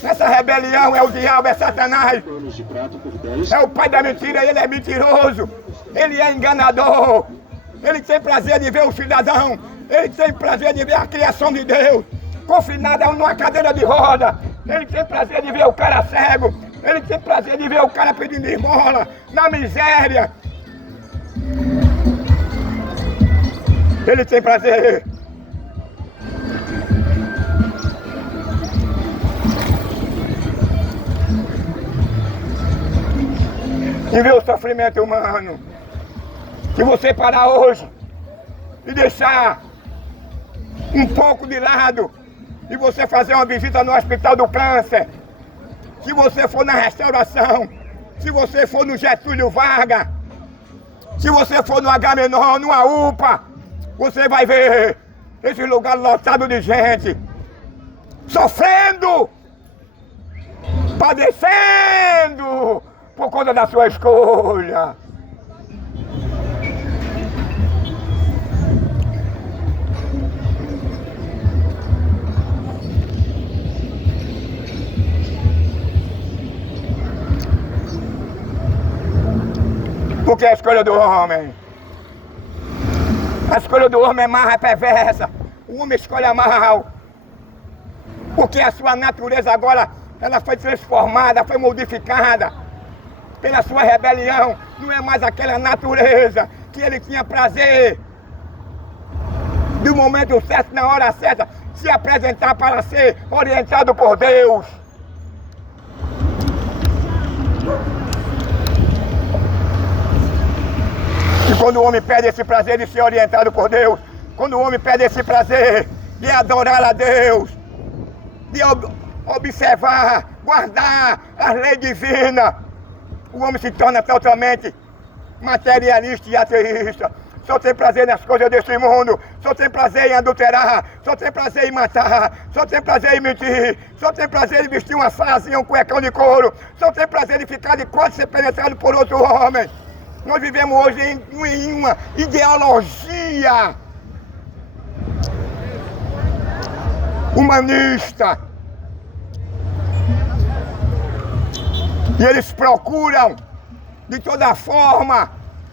Essa rebelião é o diabo, é Satanás. É o pai da mentira, ele é mentiroso. Ele é enganador. Ele tem prazer de ver o cidadão. Ele tem prazer de ver a criação de Deus confinada numa cadeira de roda. Ele tem prazer de ver o cara cego. Ele tem prazer de ver o cara pedindo esmola, na miséria. Ele tem prazer. e ver o sofrimento humano. Se você parar hoje e deixar um pouco de lado e você fazer uma visita no Hospital do Câncer, se você for na Restauração, se você for no Getúlio Vargas, se você for no Agamenon, numa UPA, você vai ver esse lugar lotado de gente, sofrendo, padecendo, por conta da sua escolha. Porque a escolha do homem, a escolha do homem é má, é perversa. O homem escolhe mal. Porque a sua natureza agora, ela foi transformada, foi modificada pela sua rebelião. Não é mais aquela natureza que ele tinha prazer, do momento certo, na hora certa, se apresentar para ser orientado por Deus. E quando o homem perde esse prazer de ser orientado por Deus, quando o homem perde esse prazer de adorar a Deus, de observar, guardar as leis divinas, o homem se torna totalmente materialista e ateísta. Só tem prazer nas coisas deste mundo, só tem prazer em adulterar, só tem prazer em matar, só tem prazer em mentir, só tem prazer em vestir uma saia, um cuecão de couro, só tem prazer em ficar de costas e ser penetrado por outro homem. Nós vivemos hoje em uma ideologia humanista. E eles procuram de toda forma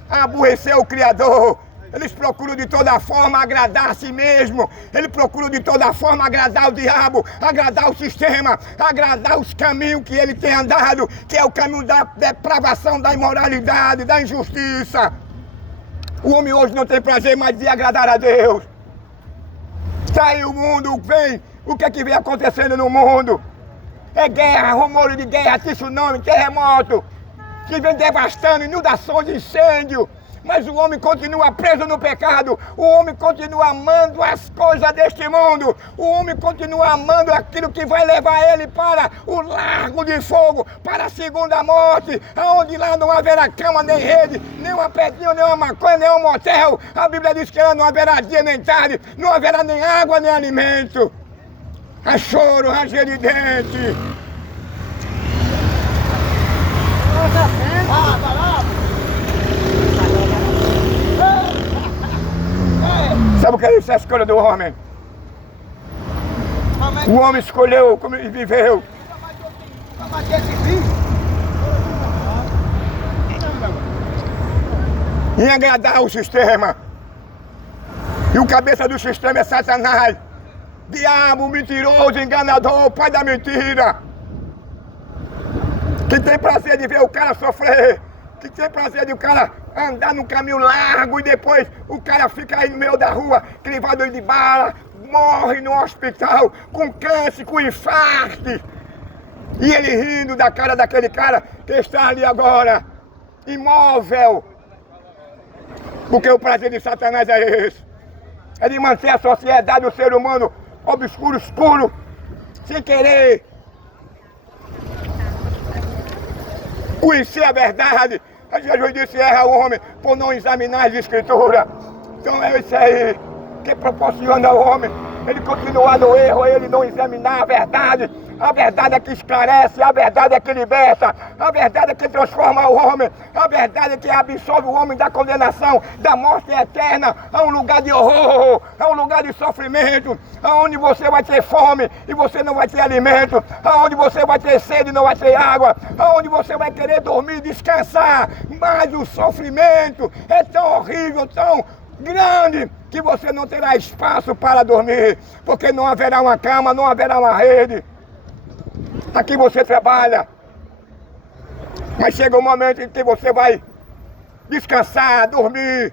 aborrecer o Criador. Eles procuram de toda forma agradar a si mesmo. Eles procuram de toda forma agradar o diabo, agradar o sistema, agradar os caminhos que ele tem andado, que é o caminho da depravação, da imoralidade, da injustiça. O homem hoje não tem prazer mais de agradar a Deus. Sai o mundo, vem, o que é que vem acontecendo no mundo? É guerra, rumores de guerra, tsunami, terremoto, que vem devastando, inundações, incêndio. Mas o homem continua preso no pecado, o homem continua amando as coisas deste mundo, o homem continua amando aquilo que vai levar ele para o lago de fogo, para a segunda morte, aonde lá não haverá cama nem rede, nem uma pedrinha, nem uma maconha, nem um motel. A Bíblia diz que lá não haverá dia nem tarde, não haverá nem água nem alimento. Há choro, ranger de dente. Sabe o que é isso? É a escolha do homem. O homem escolheu como ele viveu. Em agradar o sistema. E o cabeça do sistema é Satanás. Diabo, mentiroso, enganador, pai da mentira. Que tem prazer de ver o cara sofrer. Que tem prazer de o cara andar num caminho largo e depois o cara fica aí no meio da rua, crivado de bala, morre no hospital com câncer, com infarto. E ele rindo da cara daquele cara que está ali agora, imóvel. Porque o prazer de Satanás é esse. É de manter a sociedade, o ser humano obscuro, escuro, sem querer conhecer a verdade. Jesus disse: erra o homem por não examinar as escrituras. Então é isso aí que proporciona ao homem ele continuar no erro, ele não examinar a verdade. A verdade é que esclarece, a verdade é que liberta, a verdade é que transforma o homem, a verdade é que absolve o homem da condenação, da morte eterna, a um lugar de horror, a um lugar de sofrimento, aonde você vai ter fome e você não vai ter alimento, aonde você vai ter sede e não vai ter água, aonde você vai querer dormir, descansar, mas o sofrimento é tão horrível, tão grande, que você não terá espaço para dormir, porque não haverá uma cama, não haverá uma rede. Aqui você trabalha, mas chega um momento em que você vai descansar, dormir.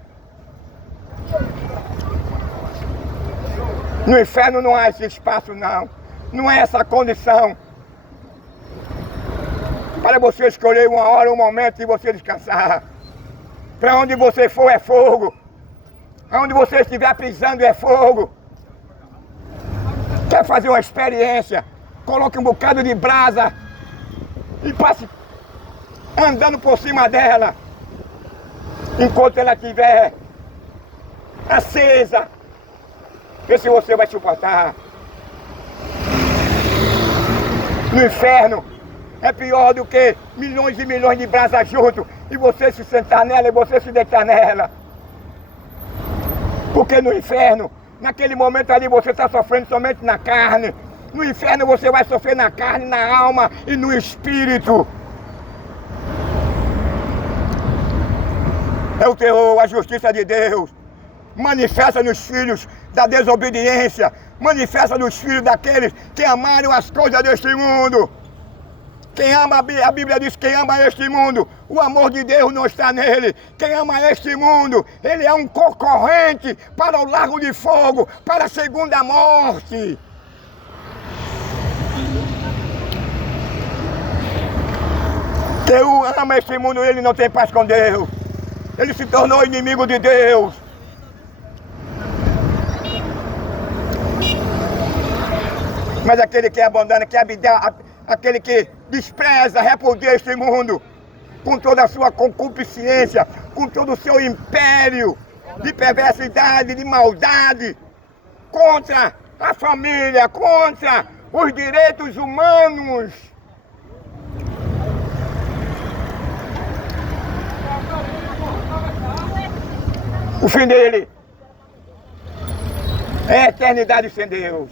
No inferno não há esse espaço, não. Não é essa condição para você escolher uma hora, um momento de você descansar. Para onde você for é fogo. Aonde você estiver pisando é fogo. Quer fazer uma experiência? Coloque um bocado de brasa e passe andando por cima dela. Enquanto ela estiver acesa, vê se você vai suportar. No inferno é pior do que milhões e milhões de brasas juntos e você se sentar nela e você se deitar nela. Porque no inferno, naquele momento ali você está sofrendo somente na carne. No inferno você vai sofrer na carne, na alma e no espírito. É o terror, a justiça de Deus. Manifesta nos filhos da desobediência. Manifesta nos filhos daqueles que amaram as coisas deste mundo. Quem ama, a Bíblia diz, quem ama este mundo, o amor de Deus não está nele. Quem ama este mundo, ele é um concorrente para o lago de fogo, para a segunda morte. Quem ama este mundo, ele não tem paz com Deus. Ele se tornou inimigo de Deus. Mas aquele que abandona, que aquele que despreza, repudia este mundo, com toda a sua concupiscência, com todo o seu império de perversidade, de maldade, contra a família, contra os direitos humanos. O fim dele é a eternidade sem Deus.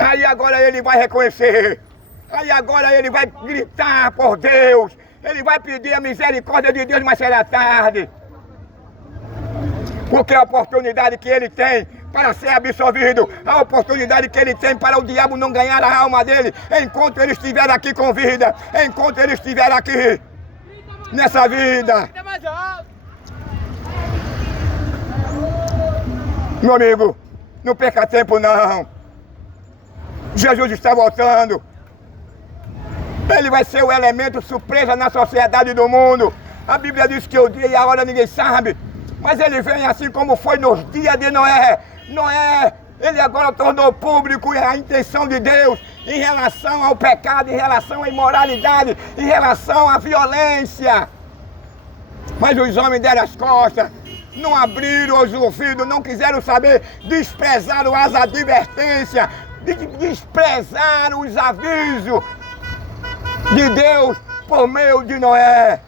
Aí agora ele vai reconhecer, aí agora ele vai gritar por Deus, ele vai pedir a misericórdia de Deus, mas será tarde. Porque a oportunidade que ele tem para ser absolvido, a oportunidade que ele tem para o diabo não ganhar a alma dele, enquanto ele estiver aqui com vida, enquanto ele estiver aqui, nessa vida. Meu amigo, não perca tempo não. Jesus está voltando. Ele vai ser o elemento surpresa na sociedade do mundo. A Bíblia diz que o dia e a hora ninguém sabe. Mas ele vem assim como foi nos dias de Noé. Noé, ele agora tornou público a intenção de Deus em relação ao pecado, em relação à imoralidade, em relação à violência. Mas os homens deram as costas, não abriram os ouvidos, não quiseram saber, desprezaram as advertências, desprezaram os avisos de Deus por meio de Noé.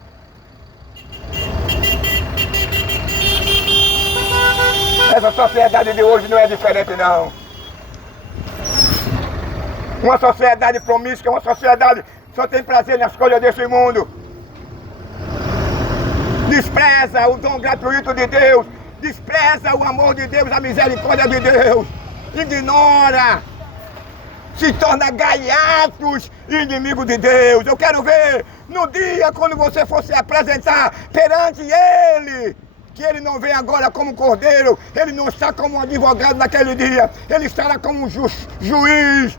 Essa sociedade de hoje não é diferente não. Uma sociedade promíscua, uma sociedade que só tem prazer nas coisas desse mundo. Despreza o dom gratuito de Deus, despreza o amor de Deus, a misericórdia de Deus, ignora, se torna gaiatos, inimigo de Deus. Eu quero ver no dia quando você for se apresentar perante Ele, que Ele não vem agora como cordeiro, Ele não está como um advogado naquele dia, Ele estará como um juiz.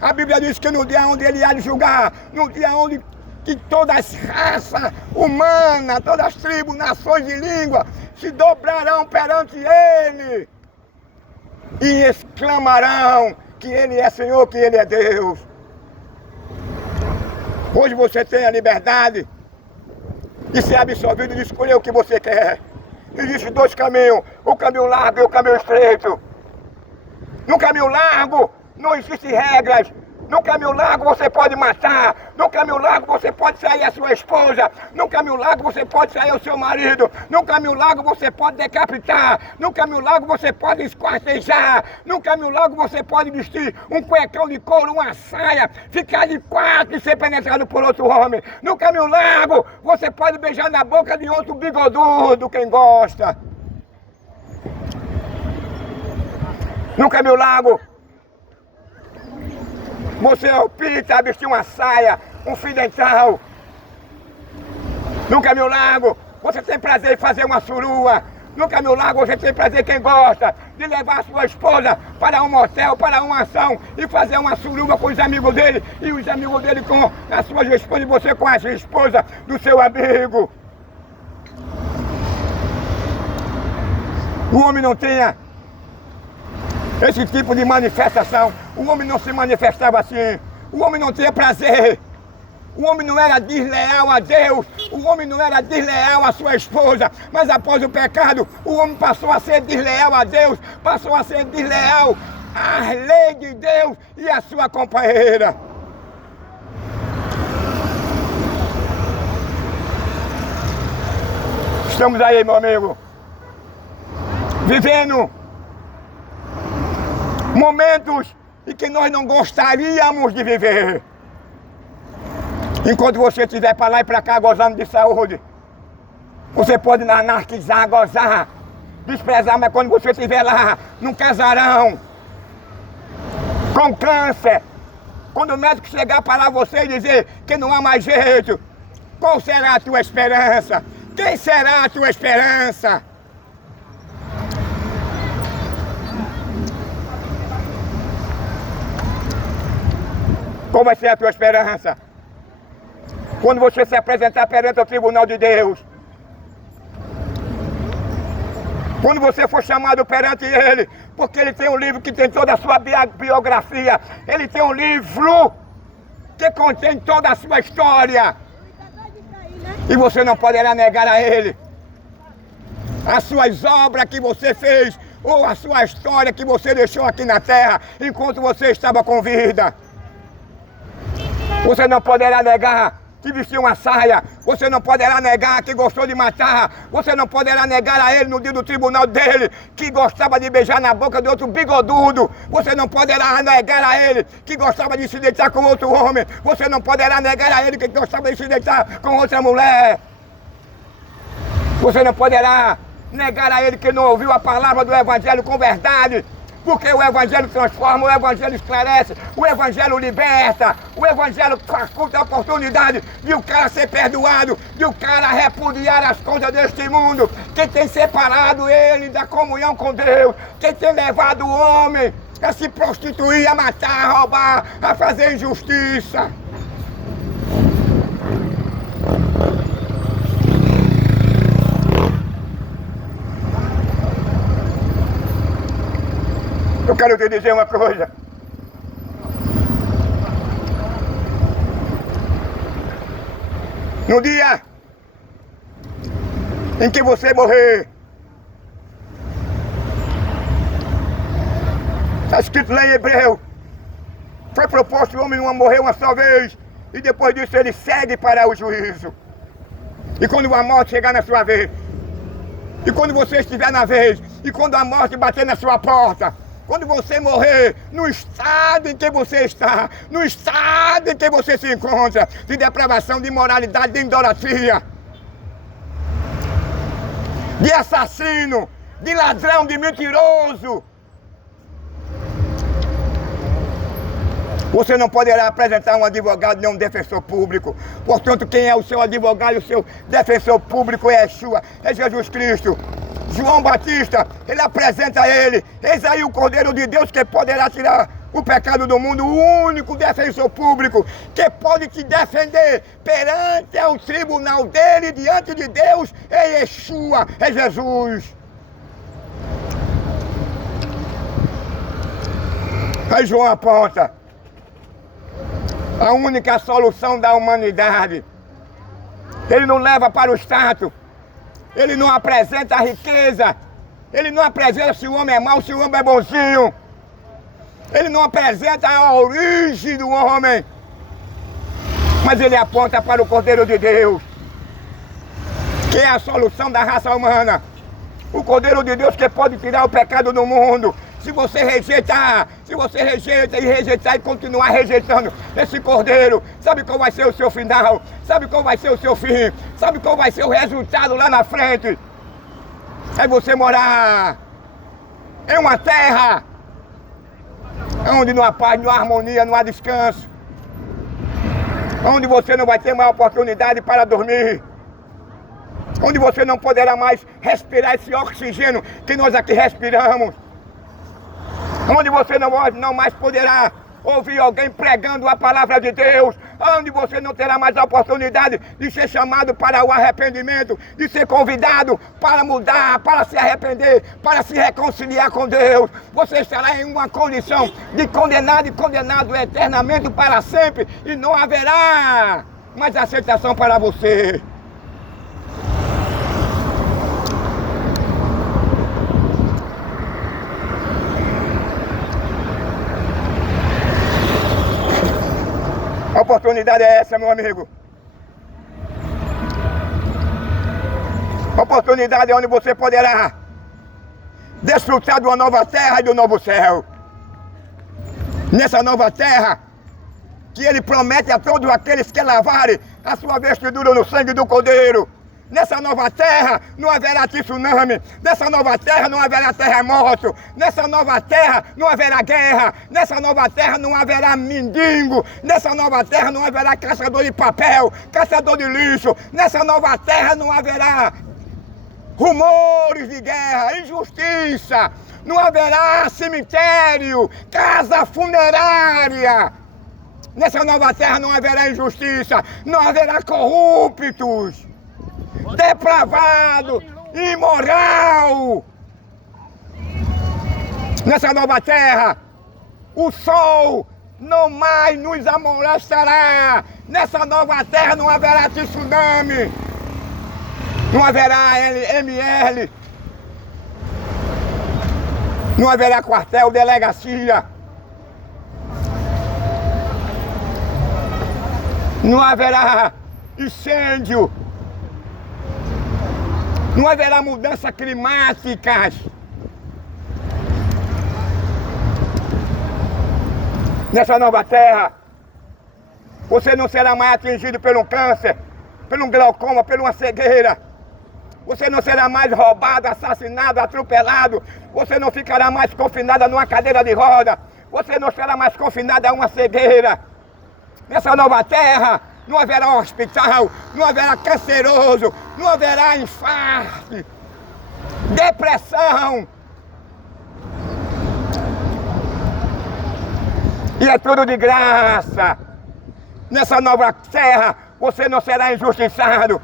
A Bíblia diz que no dia onde Ele há de julgar, no dia onde que todas as raças humanas, todas as tribos, nações e línguas se dobrarão perante Ele e exclamarão que Ele é Senhor, que Ele é Deus. Hoje você tem a liberdade de ser absolvido, de escolher o que você quer. Existem dois caminhos, o caminho largo e o caminho estreito. No caminho largo não existem regras. No caminho largo você pode matar, no caminho largo você pode sair a sua esposa, no caminho largo você pode sair o seu marido, no caminho largo você pode decapitar, no caminho largo você pode esquartejar, no caminho largo você pode vestir um cuecão de couro, uma saia, ficar de quatro e ser penetrado por outro homem. No caminho largo você pode beijar na boca de outro bigodudo, quem gosta. No caminho largo você opta a vestir uma saia, um fio dental. No caminho largo, você tem prazer em fazer uma surua. No caminho largo você tem prazer quem gosta de levar a sua esposa para um motel, para uma ação e fazer uma suruba com os amigos dele e os amigos dele com as suas esposas e você com a esposa do seu amigo. O homem não tinha esse tipo de manifestação. O homem não se manifestava assim. O homem não tinha prazer. O homem não era desleal a Deus, o homem não era desleal à sua esposa, mas após o pecado, o homem passou a ser desleal a Deus, passou a ser desleal às leis de Deus e à sua companheira. Estamos aí, meu amigo, vivendo momentos em que nós não gostaríamos de viver. Enquanto você estiver para lá e para cá gozando de saúde, você pode anarquizar, gozar, desprezar, mas quando você estiver lá, num casarão, com câncer, quando o médico chegar para você e dizer que não há mais jeito, qual será a tua esperança? Quem será a tua esperança? Qual vai ser a tua esperança? Quando você se apresentar perante o tribunal de Deus, quando você for chamado perante Ele, porque Ele tem um livro que tem toda a sua biografia, Ele tem um livro que contém toda a sua história, e você não poderá negar a Ele as suas obras que você fez, ou a sua história que você deixou aqui na terra, enquanto você estava com vida. Você não poderá negar que vestiu uma saia, você não poderá negar que gostou de matar, você não poderá negar a ele no dia do tribunal dele, que gostava de beijar na boca de outro bigodudo, você não poderá negar a ele que gostava de se deitar com outro homem, você não poderá negar a ele que gostava de se deitar com outra mulher, você não poderá negar a ele que não ouviu a palavra do Evangelho com verdade, porque o Evangelho transforma, o Evangelho esclarece, o Evangelho liberta, o Evangelho faculta a oportunidade de o cara ser perdoado, de o cara repudiar as coisas deste mundo. Quem tem separado ele da comunhão com Deus, quem tem levado o homem a se prostituir, a matar, a roubar, a fazer injustiça. Eu quero te dizer uma coisa. No dia em que você morrer, está escrito lá em Hebreu, foi proposto o homem não morrer uma só vez, e depois disso ele segue para o juízo. E quando a morte chegar na sua vez, e quando você estiver na vez, e quando a morte bater na sua porta, quando você morrer, no estado em que você está, no estado em que você se encontra, de depravação, de imoralidade, de idolatria, de assassino, de ladrão, de mentiroso, você não poderá apresentar um advogado nem um defensor público. Portanto, quem é o seu advogado e o seu defensor público é Yeshua, é Jesus Cristo. João Batista, ele apresenta ele, eis aí o Cordeiro de Deus que poderá tirar o pecado do mundo, o único defensor público que pode te defender perante o tribunal dele, diante de Deus, é Yeshua, é Jesus. Aí João aponta a única solução da humanidade. Ele não leva para o status, ele não apresenta a riqueza, ele não apresenta se o homem é mau, se o homem é bonzinho, ele não apresenta a origem do homem, mas ele aponta para o Cordeiro de Deus, que é a solução da raça humana, o Cordeiro de Deus que pode tirar o pecado do mundo. Se você rejeitar, se você rejeita e rejeitar e continuar rejeitando esse Cordeiro, sabe qual vai ser o seu final? Sabe qual vai ser o seu fim? Sabe qual vai ser o resultado lá na frente? É você morar em uma terra onde não há paz, não há harmonia, não há descanso, onde você não vai ter mais oportunidade para dormir, onde você não poderá mais respirar esse oxigênio que nós aqui respiramos, onde você não mais poderá ouvir alguém pregando a palavra de Deus, onde você não terá mais a oportunidade de ser chamado para o arrependimento, de ser convidado para mudar, para se arrepender, para se reconciliar com Deus. Você estará em uma condição de condenado e condenado eternamente para sempre, e não haverá mais aceitação para você. A oportunidade é essa, meu amigo. A oportunidade é onde você poderá desfrutar de uma nova terra e do novo céu. Nessa nova terra, que Ele promete a todos aqueles que lavarem a sua vestidura no sangue do Cordeiro. Nessa nova terra não haverá tsunami, nessa nova terra não haverá terremoto, nessa nova terra não haverá guerra, nessa nova terra não haverá mendigo, nessa nova terra não haverá caçador de papel, caçador de lixo, nessa nova terra não haverá rumores de guerra, injustiça, não haverá cemitério, casa funerária. Nessa nova terra não haverá injustiça, não haverá corruptos, depravado, imoral. Nessa nova terra, o sol não mais nos amolecerá. Nessa nova terra não haverá tsunami, não haverá ML, não haverá quartel, delegacia, não haverá incêndio, não haverá mudanças climáticas. Nessa nova terra, você não será mais atingido pelo câncer, pelo glaucoma, por uma cegueira. Você não será mais roubado, assassinado, atropelado. Você não ficará mais confinada numa cadeira de roda. Você não será mais confinada a uma cegueira. Nessa nova terra, não haverá hospital, não haverá canceroso, não haverá infarto, depressão. E é tudo de graça. Nessa nova terra, você não será injustiçado.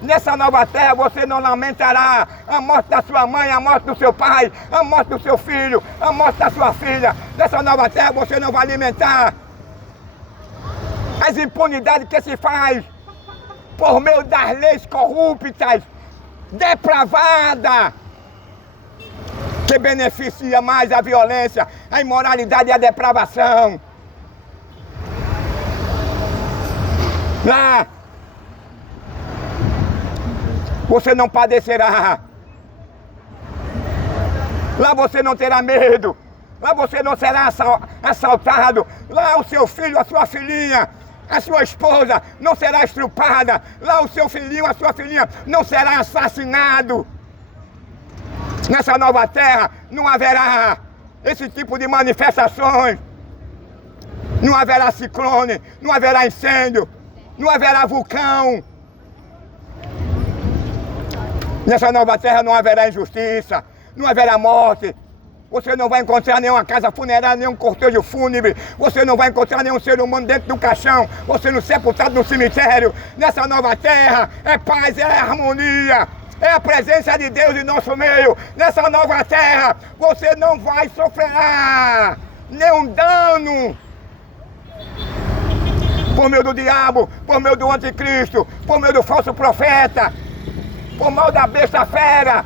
Nessa nova terra, você não lamentará a morte da sua mãe, a morte do seu pai, a morte do seu filho, a morte da sua filha. Nessa nova terra, você não vai alimentar as impunidades que se faz por meio das leis corruptas, depravadas, que beneficia mais a violência, a imoralidade e a depravação. Lá, você não padecerá. Lá você não terá medo. Lá você não será assaltado. Lá o seu filho, a sua filhinha, a sua esposa não será estrupada. Lá o seu filhinho, a sua filhinha não será assassinado. Nessa nova terra não haverá esse tipo de manifestações. Não haverá ciclone, não haverá incêndio, não haverá vulcão. Nessa nova terra não haverá injustiça, não haverá morte. Você não vai encontrar nenhuma casa funerária, nenhum cortejo fúnebre. Você não vai encontrar nenhum ser humano dentro do caixão. Você não sepultado no cemitério. Nessa nova terra é paz, é harmonia. É a presença de Deus em nosso meio. Nessa nova terra você não vai sofrer nenhum dano por meio do diabo, por meio do anticristo, por meio do falso profeta, por meio da besta fera,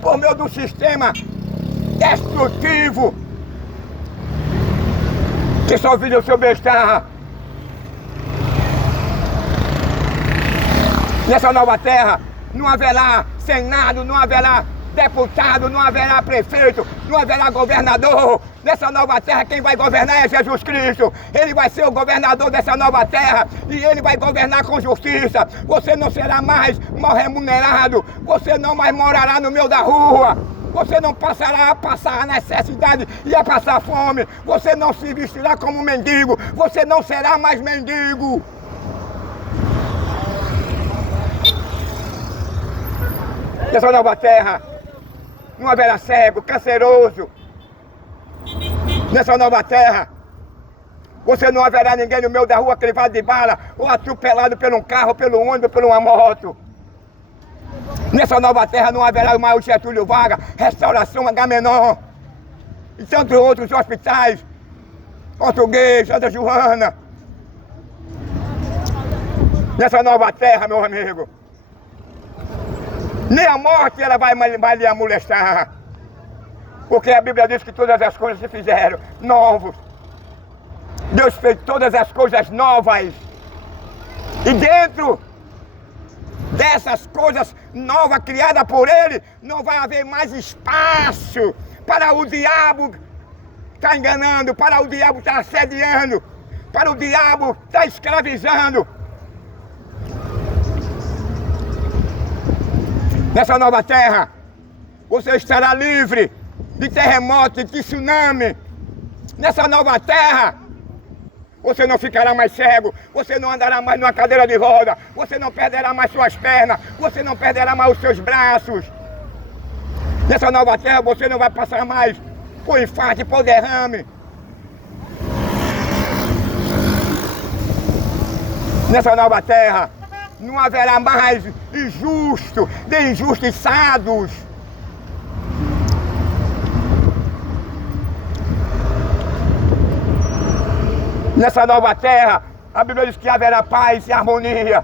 por meio do sistema destrutivo que só visa o seu bem-estar. Nessa nova terra não haverá Senado, não haverá deputado, não haverá prefeito, não haverá governador. Nessa nova terra quem vai governar é Jesus Cristo. Ele vai ser o governador dessa nova terra e ele vai governar com justiça. Você não será mais mal remunerado, você não mais morará no meio da rua, você não passará a passar a necessidade e a passar fome, você não se vestirá como mendigo, você não será mais mendigo. Nessa nova terra não haverá cego, canceroso. Nessa nova terra você não haverá ninguém no meio da rua crivado de bala ou atropelado por um carro, pelo ônibus, por uma moto. Nessa nova terra não haverá mais o Getúlio Vargas, Restauração Agamenon e tantos outros hospitais, Português, Santa Joana. Nessa nova terra, meu amigo, nem a morte ela vai lhe molestar. Porque a Bíblia diz que todas as coisas se fizeram novos. Deus fez todas as coisas novas. E dentro dessas coisas novas criadas por Ele, não vai haver mais espaço para o diabo estar enganando, para o diabo estar assediando, para o diabo estar escravizando. Nessa nova terra, você estará livre de terremoto, de tsunami. Nessa nova terra, você não ficará mais cego, você não andará mais numa cadeira de roda, você não perderá mais suas pernas, você não perderá mais os seus braços. Nessa nova terra, você não vai passar mais por infarto, por derrame. Nessa nova terra, não haverá mais injusto, de injustiçados. Nessa nova terra, a Bíblia diz que haverá paz e harmonia.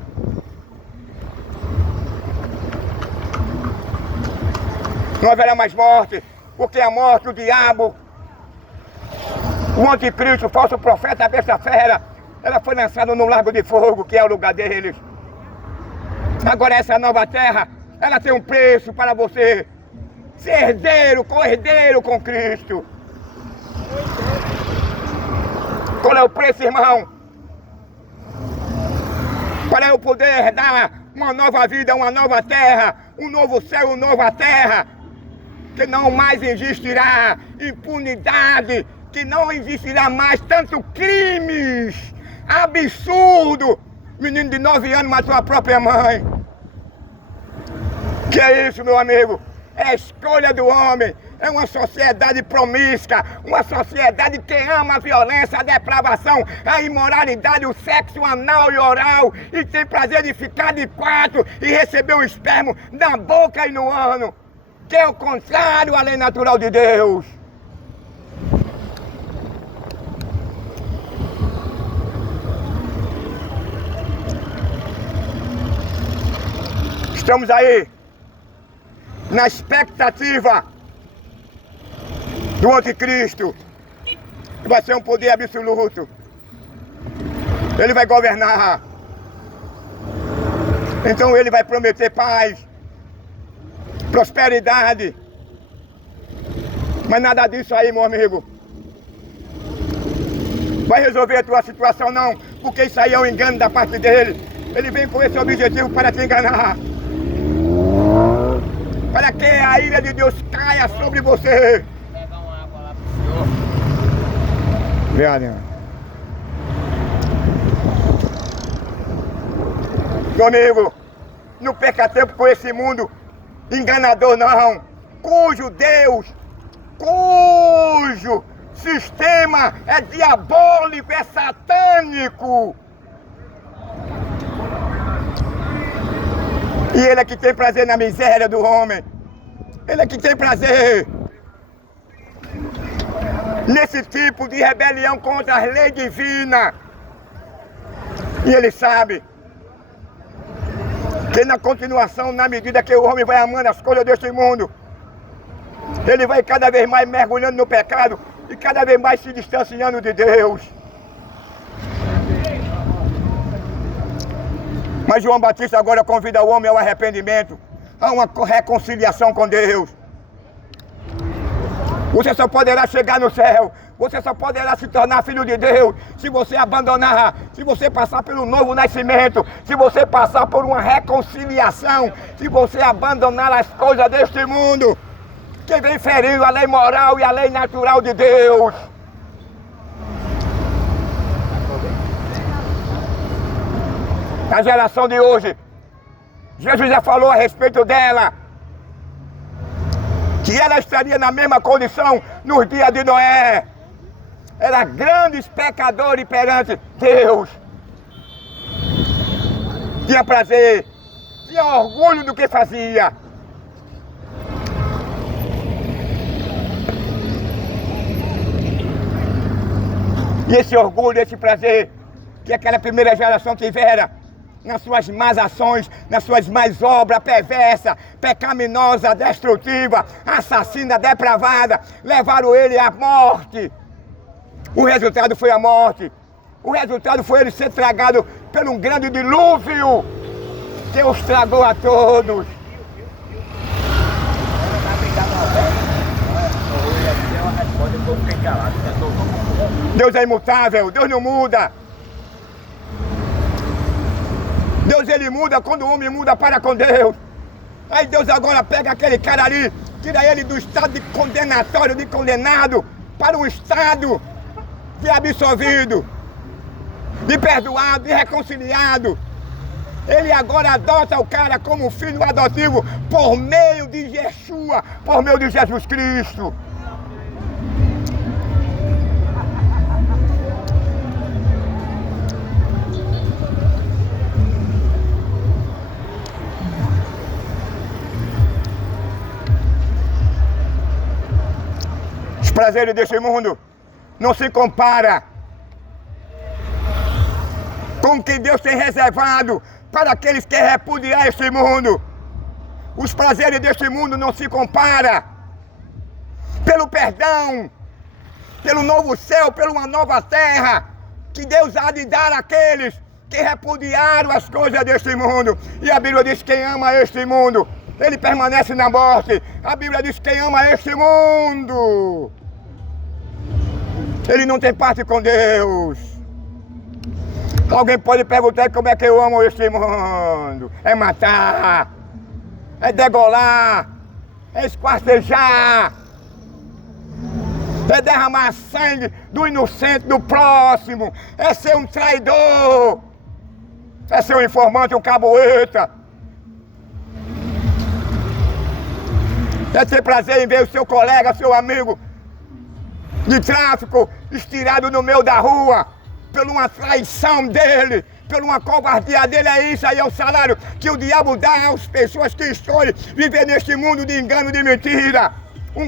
Não haverá mais morte, porque a morte, o diabo, o anticristo, o falso profeta, a besta fera, ela foi lançada no lago de fogo, que é o lugar deles. Agora essa nova terra, ela tem um preço para você ser herdeiro, co-herdeiro com Cristo. Qual é o preço, irmão? Para eu poder dar uma nova vida, uma nova terra, um novo céu, uma nova terra, que não mais existirá impunidade, que não existirá mais tanto crimes absurdo. Menino de 9 anos matou a própria mãe. Que é isso, meu amigo? É a escolha do homem. É uma sociedade promíscua, uma sociedade que ama a violência, a depravação, a imoralidade, o sexo anal e oral, e tem prazer de ficar de quatro e receber um esperma na boca e no ano, que é o contrário à lei natural de Deus. Estamos aí na expectativa do anticristo, que vai ser um poder absoluto. Ele vai governar. Então ele vai prometer paz, prosperidade. Mas nada disso aí, meu amigo, vai resolver a tua situação, não, porque isso aí é um engano da parte dele. Ele vem com esse objetivo para te enganar, para que a ira de Deus caia sobre você. Obrigado. Meu amigo, não perca tempo com esse mundo enganador, não. Cujo Deus, cujo sistema é diabólico, é satânico. E ele é que tem prazer na miséria do homem. Ele é que tem prazer nesse tipo de rebelião contra as leis divinas. E ele sabe que na continuação, na medida que o homem vai amando as coisas deste mundo, ele vai cada vez mais mergulhando no pecado e cada vez mais se distanciando de Deus. Mas João Batista agora convida o homem ao arrependimento, a uma reconciliação com Deus. Você só poderá chegar no céu, você só poderá se tornar filho de Deus se você abandonar, se você passar pelo novo nascimento, se você passar por uma reconciliação, se você abandonar as coisas deste mundo, que vem ferindo a lei moral e a lei natural de Deus. A geração de hoje, Jesus já falou a respeito dela, que ela estaria na mesma condição nos dias de Noé. Era grandes pecadores perante Deus. Tinha prazer, tinha orgulho do que fazia. E esse orgulho, esse prazer que aquela primeira geração tivera nas suas más ações, nas suas más obras perversas, pecaminosa, destrutiva, assassina, depravada, levaram ele à morte. O resultado foi a morte. O resultado foi ele ser tragado por um grande dilúvio que os tragou a todos. Deus é imutável, Deus não muda. Deus ele muda quando o homem muda para com Deus. Aí Deus agora pega aquele cara ali, tira ele do estado de condenatório, de condenado, para um estado de absolvido, de perdoado, de reconciliado. Ele agora adota o cara como filho adotivo por meio de Yeshua, por meio de Jesus Cristo. Os prazeres deste mundo não se compara com o que Deus tem reservado para aqueles que repudiar este mundo. Os prazeres deste mundo não se compara pelo perdão, pelo novo céu, pela uma nova terra que Deus há de dar àqueles que repudiaram as coisas deste mundo. E a Bíblia diz: quem ama este mundo, ele permanece na morte. A Bíblia diz: quem ama este mundo, ele não tem parte com Deus. Alguém pode perguntar como é que eu amo este mundo? É matar, é degolar, é esquartejar, é derramar sangue do inocente, do próximo, é ser um traidor, é ser um informante, um caboeta, é ter prazer em ver o seu colega, seu amigo de tráfico estirado no meio da rua, por uma traição dele, por uma covardia dele. É isso aí, é o salário que o diabo dá às pessoas que escolhem viver neste mundo de engano, de mentira. Um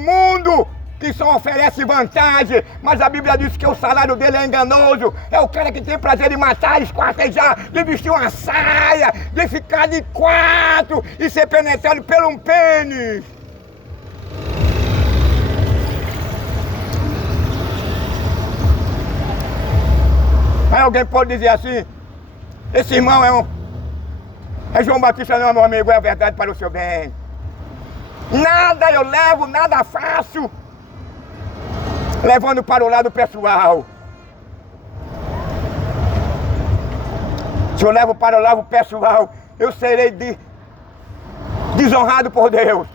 mundo que só oferece vantagem, mas a Bíblia diz que o salário dele é enganoso. É o cara que tem prazer de matar, esquartejar, de vestir uma saia, de ficar de quatro e ser penetrado por um pênis. Aí alguém pode dizer assim: esse irmão é João Batista. Não, meu amigo, é a verdade para o seu bem. Nada eu levo, nada faço levando para o lado pessoal. Se eu levo para o lado pessoal, eu serei desonrado por Deus.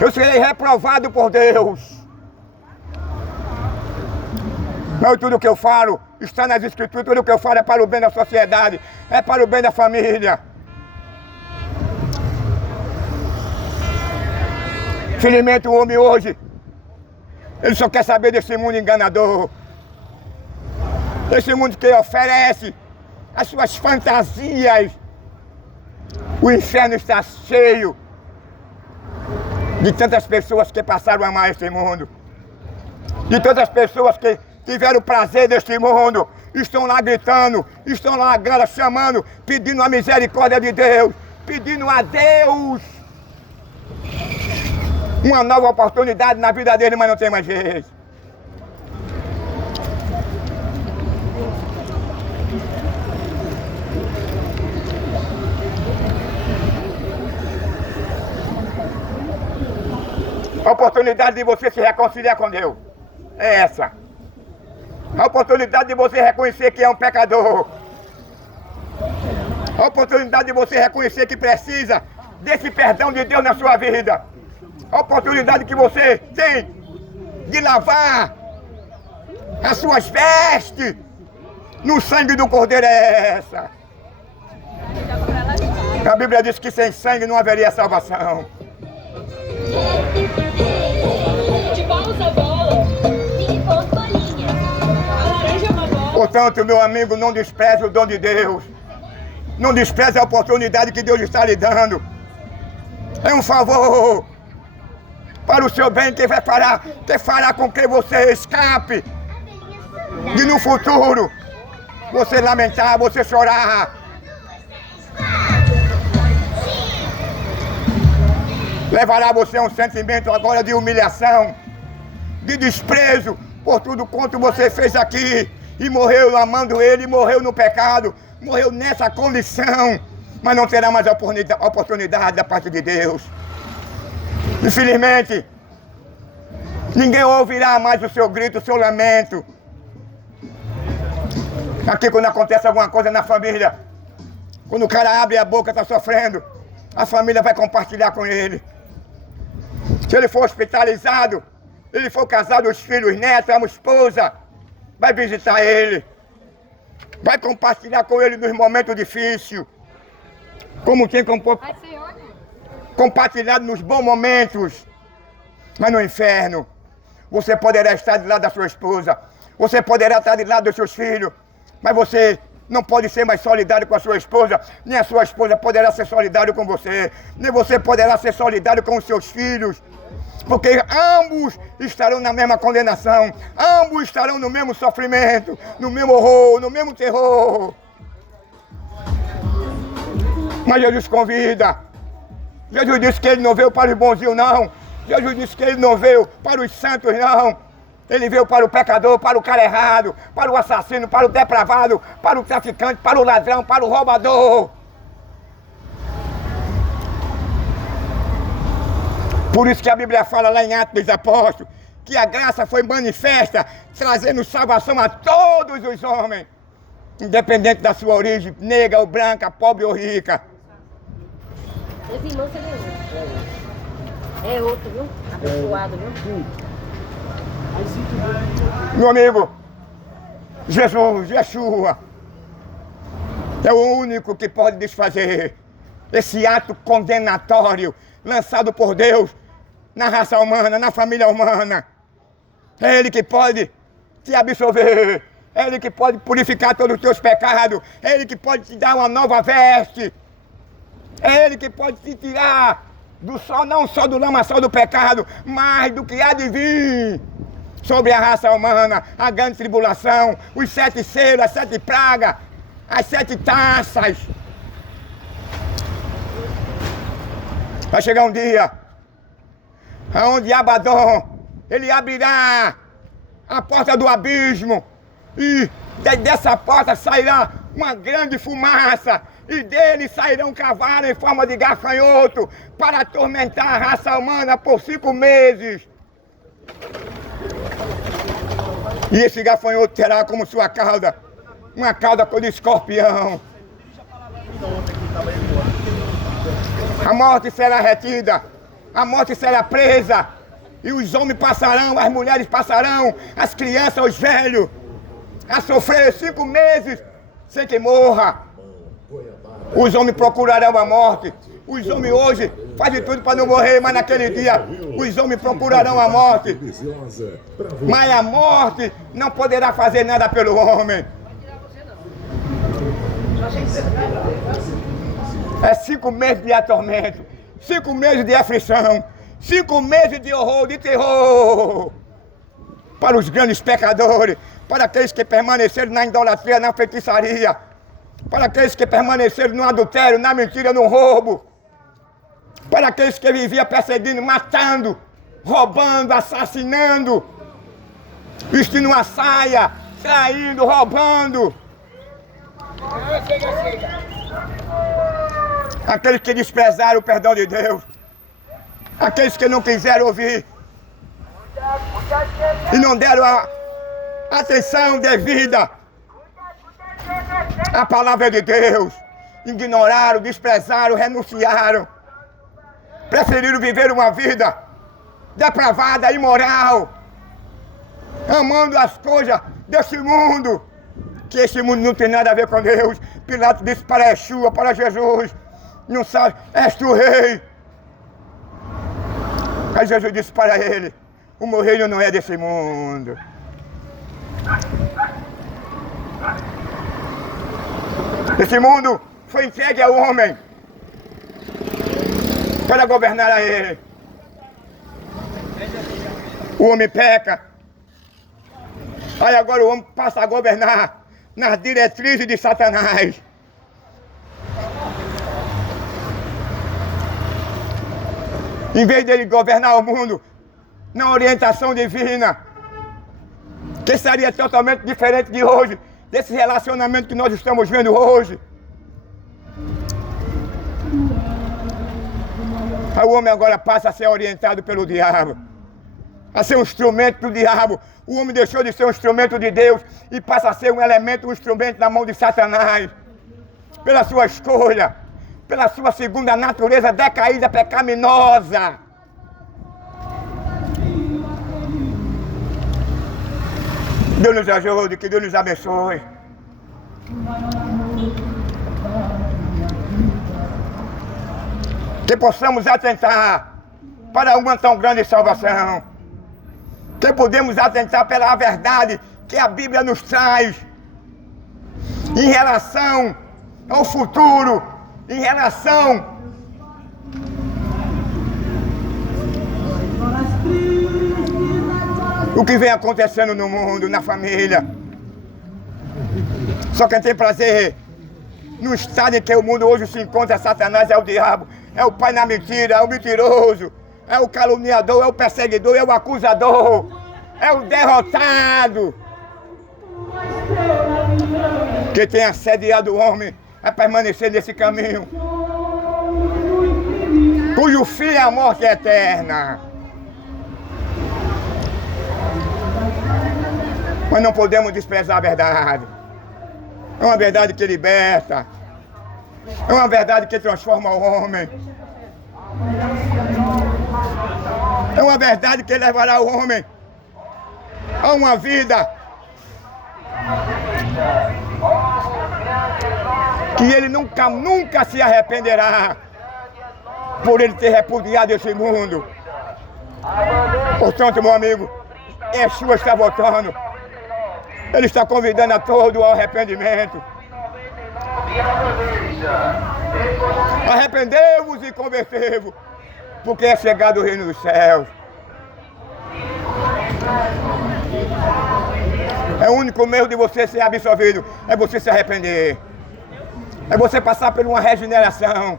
Eu serei reprovado por Deus. Não, tudo que eu falo está nas Escrituras, tudo que eu falo é para o bem da sociedade, é para o bem da família. Infelizmente o homem hoje, ele só quer saber desse mundo enganador. Esse mundo que oferece as suas fantasias. O inferno está cheio de tantas pessoas que passaram a amar esse mundo. De tantas pessoas que tiveram o prazer deste mundo, estão lá gritando, estão lá agora chamando, pedindo a misericórdia de Deus, pedindo a Deus uma nova oportunidade na vida dele, mas não tem mais jeito. A oportunidade de você se reconciliar com Deus é essa. A oportunidade de você reconhecer que é um pecador. A oportunidade de você reconhecer que precisa desse perdão de Deus na sua vida. A oportunidade que você tem de lavar as suas vestes no sangue do Cordeiro é essa. A Bíblia diz que sem sangue não haveria salvação. Futebol, a bola. Ping-pong, bolinha. A laranja é uma bola. Portanto, meu amigo, não despreze o dom de Deus. Não despreze a oportunidade que Deus está lhe dando. É um favor para o seu bem que fará com que você escape de no futuro você lamentar, você chorar. Levará você a um sentimento agora de humilhação, de desprezo por tudo quanto você fez aqui e morreu amando Ele, morreu no pecado, morreu nessa condição, mas não terá mais oportunidade da parte de Deus. Infelizmente, ninguém ouvirá mais o seu grito, o seu lamento. Aqui quando acontece alguma coisa na família, quando o cara abre a boca, está sofrendo, a família vai compartilhar com ele. Se ele for hospitalizado, ele for casado, os filhos, netos, uma esposa, vai visitar ele. Vai compartilhar com ele nos momentos difíceis. Como tem compartilhado nos bons momentos. Mas no inferno, você poderá estar do lado da sua esposa. Você poderá estar do lado dos seus filhos. Mas você não pode ser mais solidário com a sua esposa. Nem a sua esposa poderá ser solidário com você. Nem você poderá ser solidário com os seus filhos. Porque ambos estarão na mesma condenação. Ambos estarão no mesmo sofrimento. No mesmo horror, no mesmo terror. Mas Jesus convida. Jesus disse que Ele não veio para os bonzinhos, não. Jesus disse que Ele não veio para os santos, não. Ele veio para o pecador, para o cara errado, para o assassino, para o depravado, para o traficante, para o ladrão, para o roubador. Por isso que a Bíblia fala lá em Atos dos Apóstolos, que a graça foi manifesta, trazendo salvação a todos os homens, independente da sua origem, negra ou branca, pobre ou rica. Esse irmão seria outro. É outro, viu? Abençoado, viu? Meu amigo, Jesus, Yeshua, é o único que pode desfazer esse ato condenatório lançado por Deus na raça humana, na família humana. É Ele que pode te absolver, é Ele que pode purificar todos os teus pecados, é Ele que pode te dar uma nova veste, é Ele que pode te tirar do sol, não só do lamaçal do pecado, mas do que há de vir sobre a raça humana, a grande tribulação, os 7 selos, as 7 pragas, as 7 taças. Vai chegar um dia onde Abaddon, ele abrirá a porta do abismo e dessa porta sairá uma grande fumaça e dele sairão cavalos em forma de gafanhoto para atormentar a raça humana por 5 meses. E esse gafanhoto terá como sua cauda uma cauda cor de escorpião. A morte será retida, a morte será presa, e os homens passarão, as mulheres passarão, as crianças, os velhos, a sofrer 5 meses sem que morra. Os homens procurarão a morte. Os homens hoje fazem tudo para não morrer, mas naquele dia os homens procurarão a morte. Mas a morte não poderá fazer nada pelo homem. É 5 meses de atormento, 5 meses de aflição, 5 meses de horror, de terror. Para os grandes pecadores, para aqueles que permaneceram na idolatria, na feitiçaria, para aqueles que permaneceram no adultério, na mentira, no roubo, para aqueles que viviam perseguindo, matando, roubando, assassinando, vestindo uma saia, traindo, roubando. Aqueles que desprezaram o perdão de Deus, aqueles que não quiseram ouvir e não deram a atenção devida à palavra de Deus, ignoraram, desprezaram, renunciaram, preferiram viver uma vida depravada, imoral, amando as coisas desse mundo, que esse mundo não tem nada a ver com Deus. Pilatos disse para Yeshua, para Jesus: não sabe, és tu rei. Aí Jesus disse para ele: o meu reino não é desse mundo. Esse mundo foi entregue ao homem para governar a ele. O homem peca. Aí agora o homem passa a governar nas diretrizes de Satanás. Em vez dele governar o mundo na orientação divina, que seria totalmente diferente de hoje, desse relacionamento que nós estamos vendo hoje. Aí o homem agora passa a ser orientado pelo diabo, a ser um instrumento do diabo. O homem deixou de ser um instrumento de Deus e passa a ser um elemento, um instrumento na mão de Satanás. Pela sua escolha, pela sua segunda natureza decaída, pecaminosa. Deus nos ajude, que Deus nos abençoe. Que possamos atentar para uma tão grande salvação. Que podemos atentar pela verdade que a Bíblia nos traz em relação ao futuro, em relação o que vem acontecendo no mundo, na família. Só quem tem prazer no estado em que o mundo hoje se encontra, Satanás é o diabo, é o pai na mentira, é o mentiroso, é o caluniador, é o perseguidor, é o acusador, é o derrotado. Que tem assediado o homem a permanecer nesse caminho, cujo fim é a morte eterna. Mas não podemos desprezar a verdade. É uma verdade que liberta. É uma verdade que transforma o homem. É uma verdade que levará o homem a uma vida que ele nunca se arrependerá por ele ter repudiado esse mundo. Portanto, meu amigo, Yeshua está voltando. Ele está convidando a todos ao arrependimento. Arrependei-vos e convertei-vos, porque é chegado o reino dos céus. É o único meio de você ser absolvido, é você se arrepender. É você passar por uma regeneração.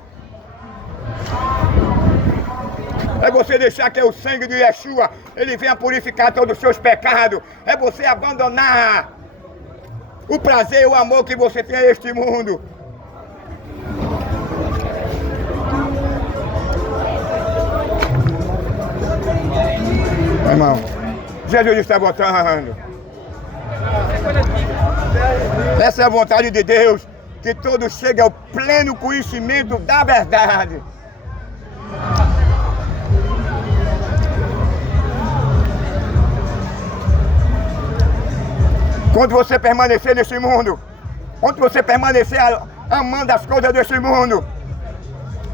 É você deixar que o sangue de Yeshua, ele venha purificar todos os seus pecados. É você abandonar o prazer e o amor que você tem a este mundo. Irmão, Jesus está voltando. Essa é a vontade de Deus, que todos cheguem ao pleno conhecimento da verdade. Quando você permanecer nesse mundo, quando você permanecer amando as coisas deste mundo,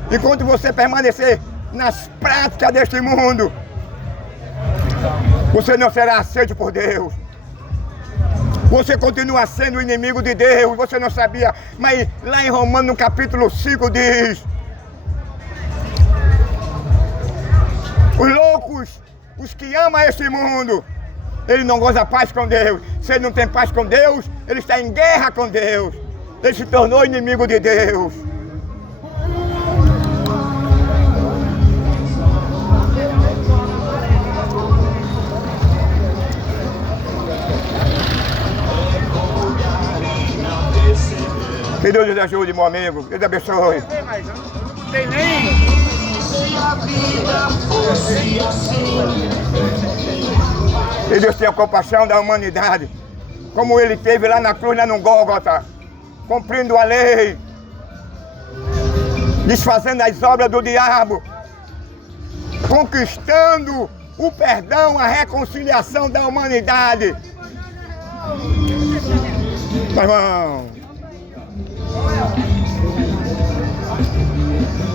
enquanto você permanecer nas práticas deste mundo, você não será aceito por Deus. Você continua sendo inimigo de Deus, você não sabia, mas lá em Romanos, no capítulo 5, diz: os loucos, os que amam este mundo, ele não goza paz com Deus. Se ele não tem paz com Deus, ele está em guerra com Deus. Ele se tornou inimigo de Deus. Que Deus nos ajude, meu amigo. Deus abençoe. Não tem nem... Que Deus tenha compaixão da humanidade, como Ele teve lá na cruz, lá no Gólgota, cumprindo a lei, desfazendo as obras do diabo, conquistando o perdão, a reconciliação da humanidade. Meu irmão,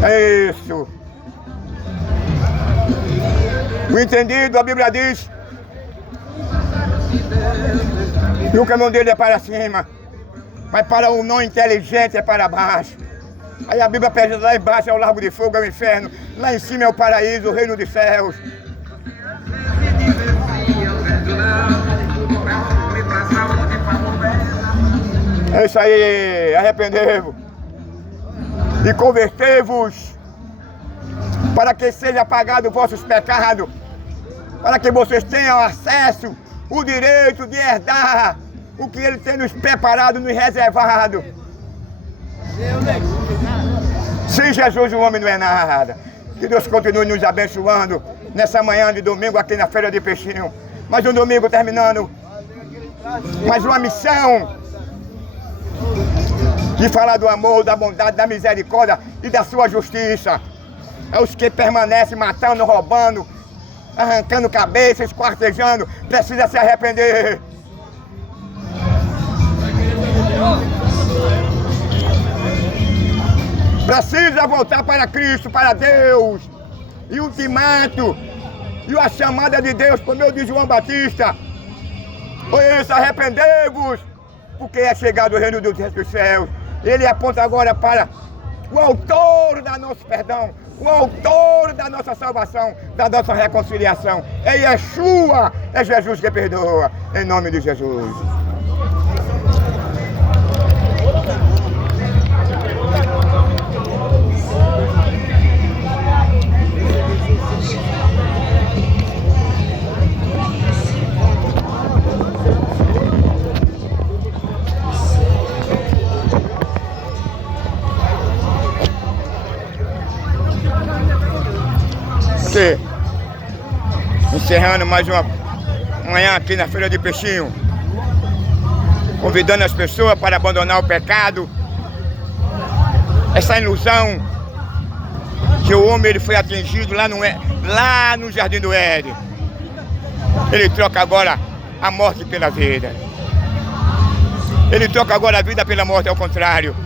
é isso. O entendido, a Bíblia diz, e o caminho dele é para cima, mas para o não inteligente é para baixo. Aí a Bíblia pede lá embaixo é o lago de fogo, é o inferno, lá em cima é o paraíso, o reino dos céus. É isso aí, arrependei-vos e convertei-vos para que seja apagado os vossos pecados, para que vocês tenham acesso, o direito de herdar o que Ele tem nos preparado, nos reservado. Sem Jesus o homem não é nada. Que Deus continue nos abençoando nessa manhã de domingo aqui na Feira de Peixinho. Mais um domingo terminando, mais uma missão de falar do amor, da bondade, da misericórdia e da sua justiça. É os que permanecem matando, roubando, arrancando cabeças, esquartejando, precisa se arrepender. Precisa voltar para Cristo, para Deus. E o ultimato, e a chamada de Deus, por meio de João Batista. Por isso, arrependei-vos, porque é chegado o reino dos céus. Ele aponta agora para o autor da nosso perdão, o autor da nossa salvação, da nossa reconciliação. É Yeshua, é Jesus que perdoa, em nome de Jesus. Encerrando mais uma manhã aqui na Feira de Peixinho, convidando as pessoas para abandonar o pecado, essa ilusão que o homem ele foi atingido lá no Jardim do Éden. Ele troca agora a morte pela vida. Ele troca agora a vida pela morte, ao contrário.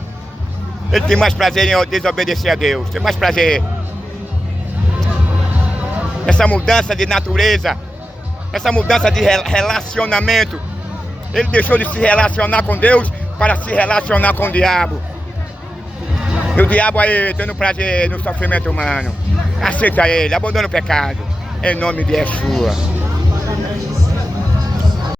Ele tem mais prazer em desobedecer a Deus, tem mais prazer. Essa mudança de natureza, essa mudança de relacionamento. Ele deixou de se relacionar com Deus para se relacionar com o diabo. E o diabo aí tendo prazer no sofrimento humano. Aceita ele, abandona o pecado. Em nome de Yeshua.